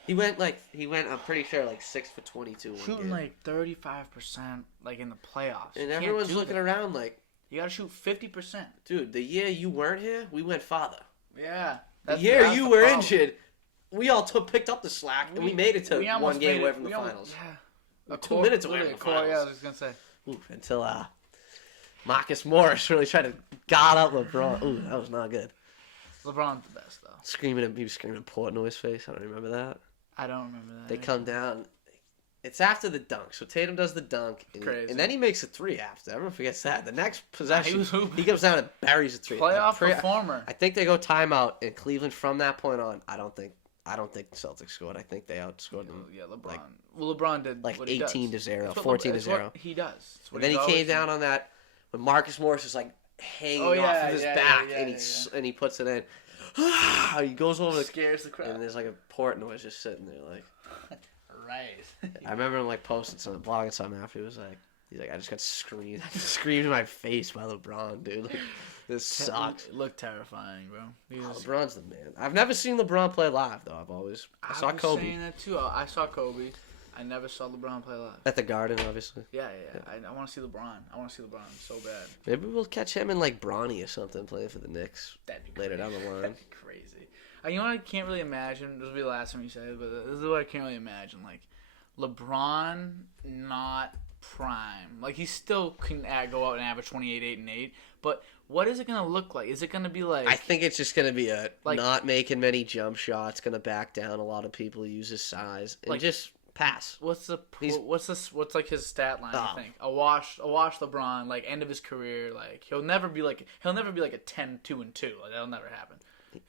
He went. I'm pretty sure 6 for 22. Shooting 35% in the playoffs. And everyone's looking around you gotta shoot 50%. Dude, the year you weren't here, we went farther. Yeah. The year you were injured, we all picked up the slack and we made it to one game away from the finals. Yeah. 2 minutes away from the finals. Yeah, I was just gonna say. Until Marcus Morris really tried to guard up LeBron. Ooh, that was not good. LeBron's the best though. He was screaming Portnoy his face. I don't remember that. I don't remember that. They come down. It's after the dunk. So Tatum does the dunk. And then he makes a 3 after. Everyone forgets that. The next possession, he comes down and buries a 3. Playoff performer. I think they go timeout in Cleveland from that point on. I don't think the Celtics scored. I think they outscored them. Yeah, LeBron. LeBron did 18-0, 14-0. He does. And then he came down on that when Marcus Morris was hanging off of his back and he puts it in. He goes over scares the crowd. And there's a Portnoy just sitting there Right. I remember him posting something, blogging something after. He was he's I just got screamed. I just screamed in my face by LeBron, dude. This sucks. It looked terrifying, bro. LeBron's the man. I've never seen LeBron play live though. I saw Kobe. Saying that too. I saw Kobe. I never saw LeBron play live. At the Garden, obviously. Yeah. I want to see LeBron. I want to see LeBron so bad. Maybe we'll catch him in Bronny or something playing for the Knicks later down the line. That'd be crazy. You know what I can't really imagine? This will be the last time you say it, but this is what I can't really imagine. LeBron not prime. He still can go out and average 28, 8, and 8. But what is it going to look like? Is it going to be I think it's just going to be not making many jump shots, going to back down a lot of people, use his size, and just pass. What's his stat line? I think a wash LeBron end of his career. He'll never be a 10, 2, and 2. That'll never happen.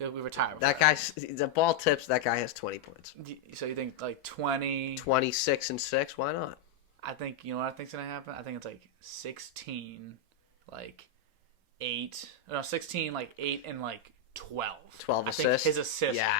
He'll be retired. That guy, the ball tips. That guy has 20 points. So you think 20, 26 and 6? Why not? I think you know what I think's gonna happen. I think it's 16, 16, like 8 and like 12. 12 I assists. think his assists. Yeah.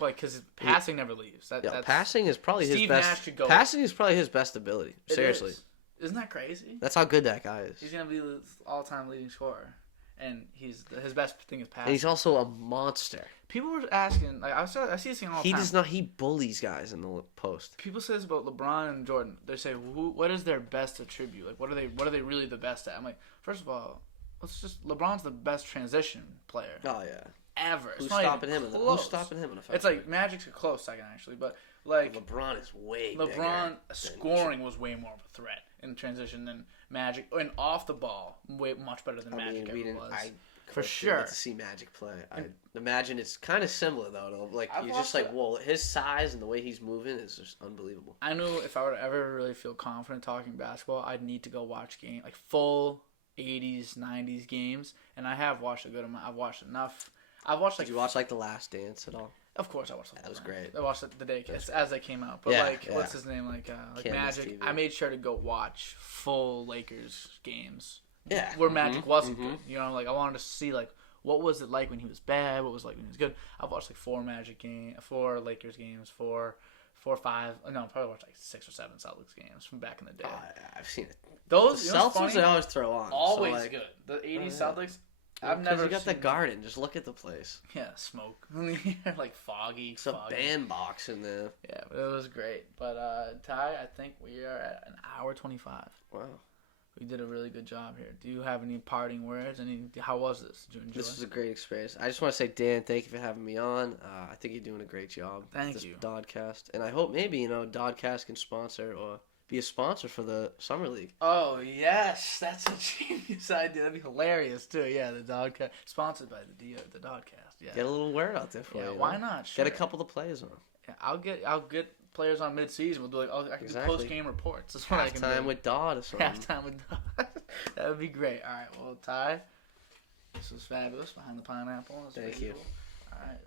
Like, because passing never leaves. That's, passing is probably Steve his best. Nash should go. Passing is probably his best ability. It Seriously. Isn't that crazy? That's how good that guy is. He's going to be the all-time leading scorer. And his best thing is passing. And he's also a monster. People were asking, like, I see this thing all the time. He bullies guys in the post. People say this about LeBron and Jordan. They say, what is their best attribute? Like, what are they really the best at? I'm like, first of all, LeBron's the best transition player. Oh, yeah. Ever. Who's stopping him in the It's like Magic's a close second, actually. But, like, LeBron is way LeBron scoring was way more of a threat in transition than Magic. And off the ball, way much better than Magic ever was. For sure. To see Magic play. I imagine it's kind of similar, though. Like, I've you're just like, whoa, his size and the way he's moving is just unbelievable. I knew if I were to ever really feel confident talking basketball, I'd need to go watch games, like full 80s, 90s games. And I have watched a good amount. I've watched enough. Did you watch, like, The Last Dance at all? Of course I watched them. That was great. I watched the DOD-Cast as they came out. But, what's his name? Like Magic. TV. I made sure to go watch full Lakers games. Yeah. Where Magic wasn't good. You know, like, I wanted to see, like, what was it like when he was bad? What was it like when he was good? I've watched, like, 4 Lakers games, 4 or 5. No, I probably watched, like, 6 or 7 Celtics games from back in the day. I've seen it. Those, the Celtics, they always throw on. Always so, like, good. The 80s Celtics... I've never you got the Garden. Just look at the place. Yeah, smoke. Like foggy. It's a bandbox in there. Yeah, but it was great. But Ty, I think we are at an hour 25. Wow. We did a really good job here. Do you have any parting words? How was this? Did you enjoy? This was a great experience. I just want to say, Dan, thank you for having me on. I think you're doing a great job. Thank you. DOD-Cast. And I hope maybe, DOD-Cast can sponsor or be a sponsor for the Summer League. Oh, yes. That's a genius idea. That'd be hilarious, too. Yeah, the DOD-Cast. Sponsored by the DOD-Cast. Yeah. Get a little word out there for you. Why not? Sure. Get a couple of players on. Yeah, I'll get players on mid-season. We'll do I can do post-game reports. That's what I can do. Halftime with Dodd or something. Halftime with Dodd. That would be great. All right, well, Ty, this was fabulous. Behind the Pineapple. Thank you. Cool. All right.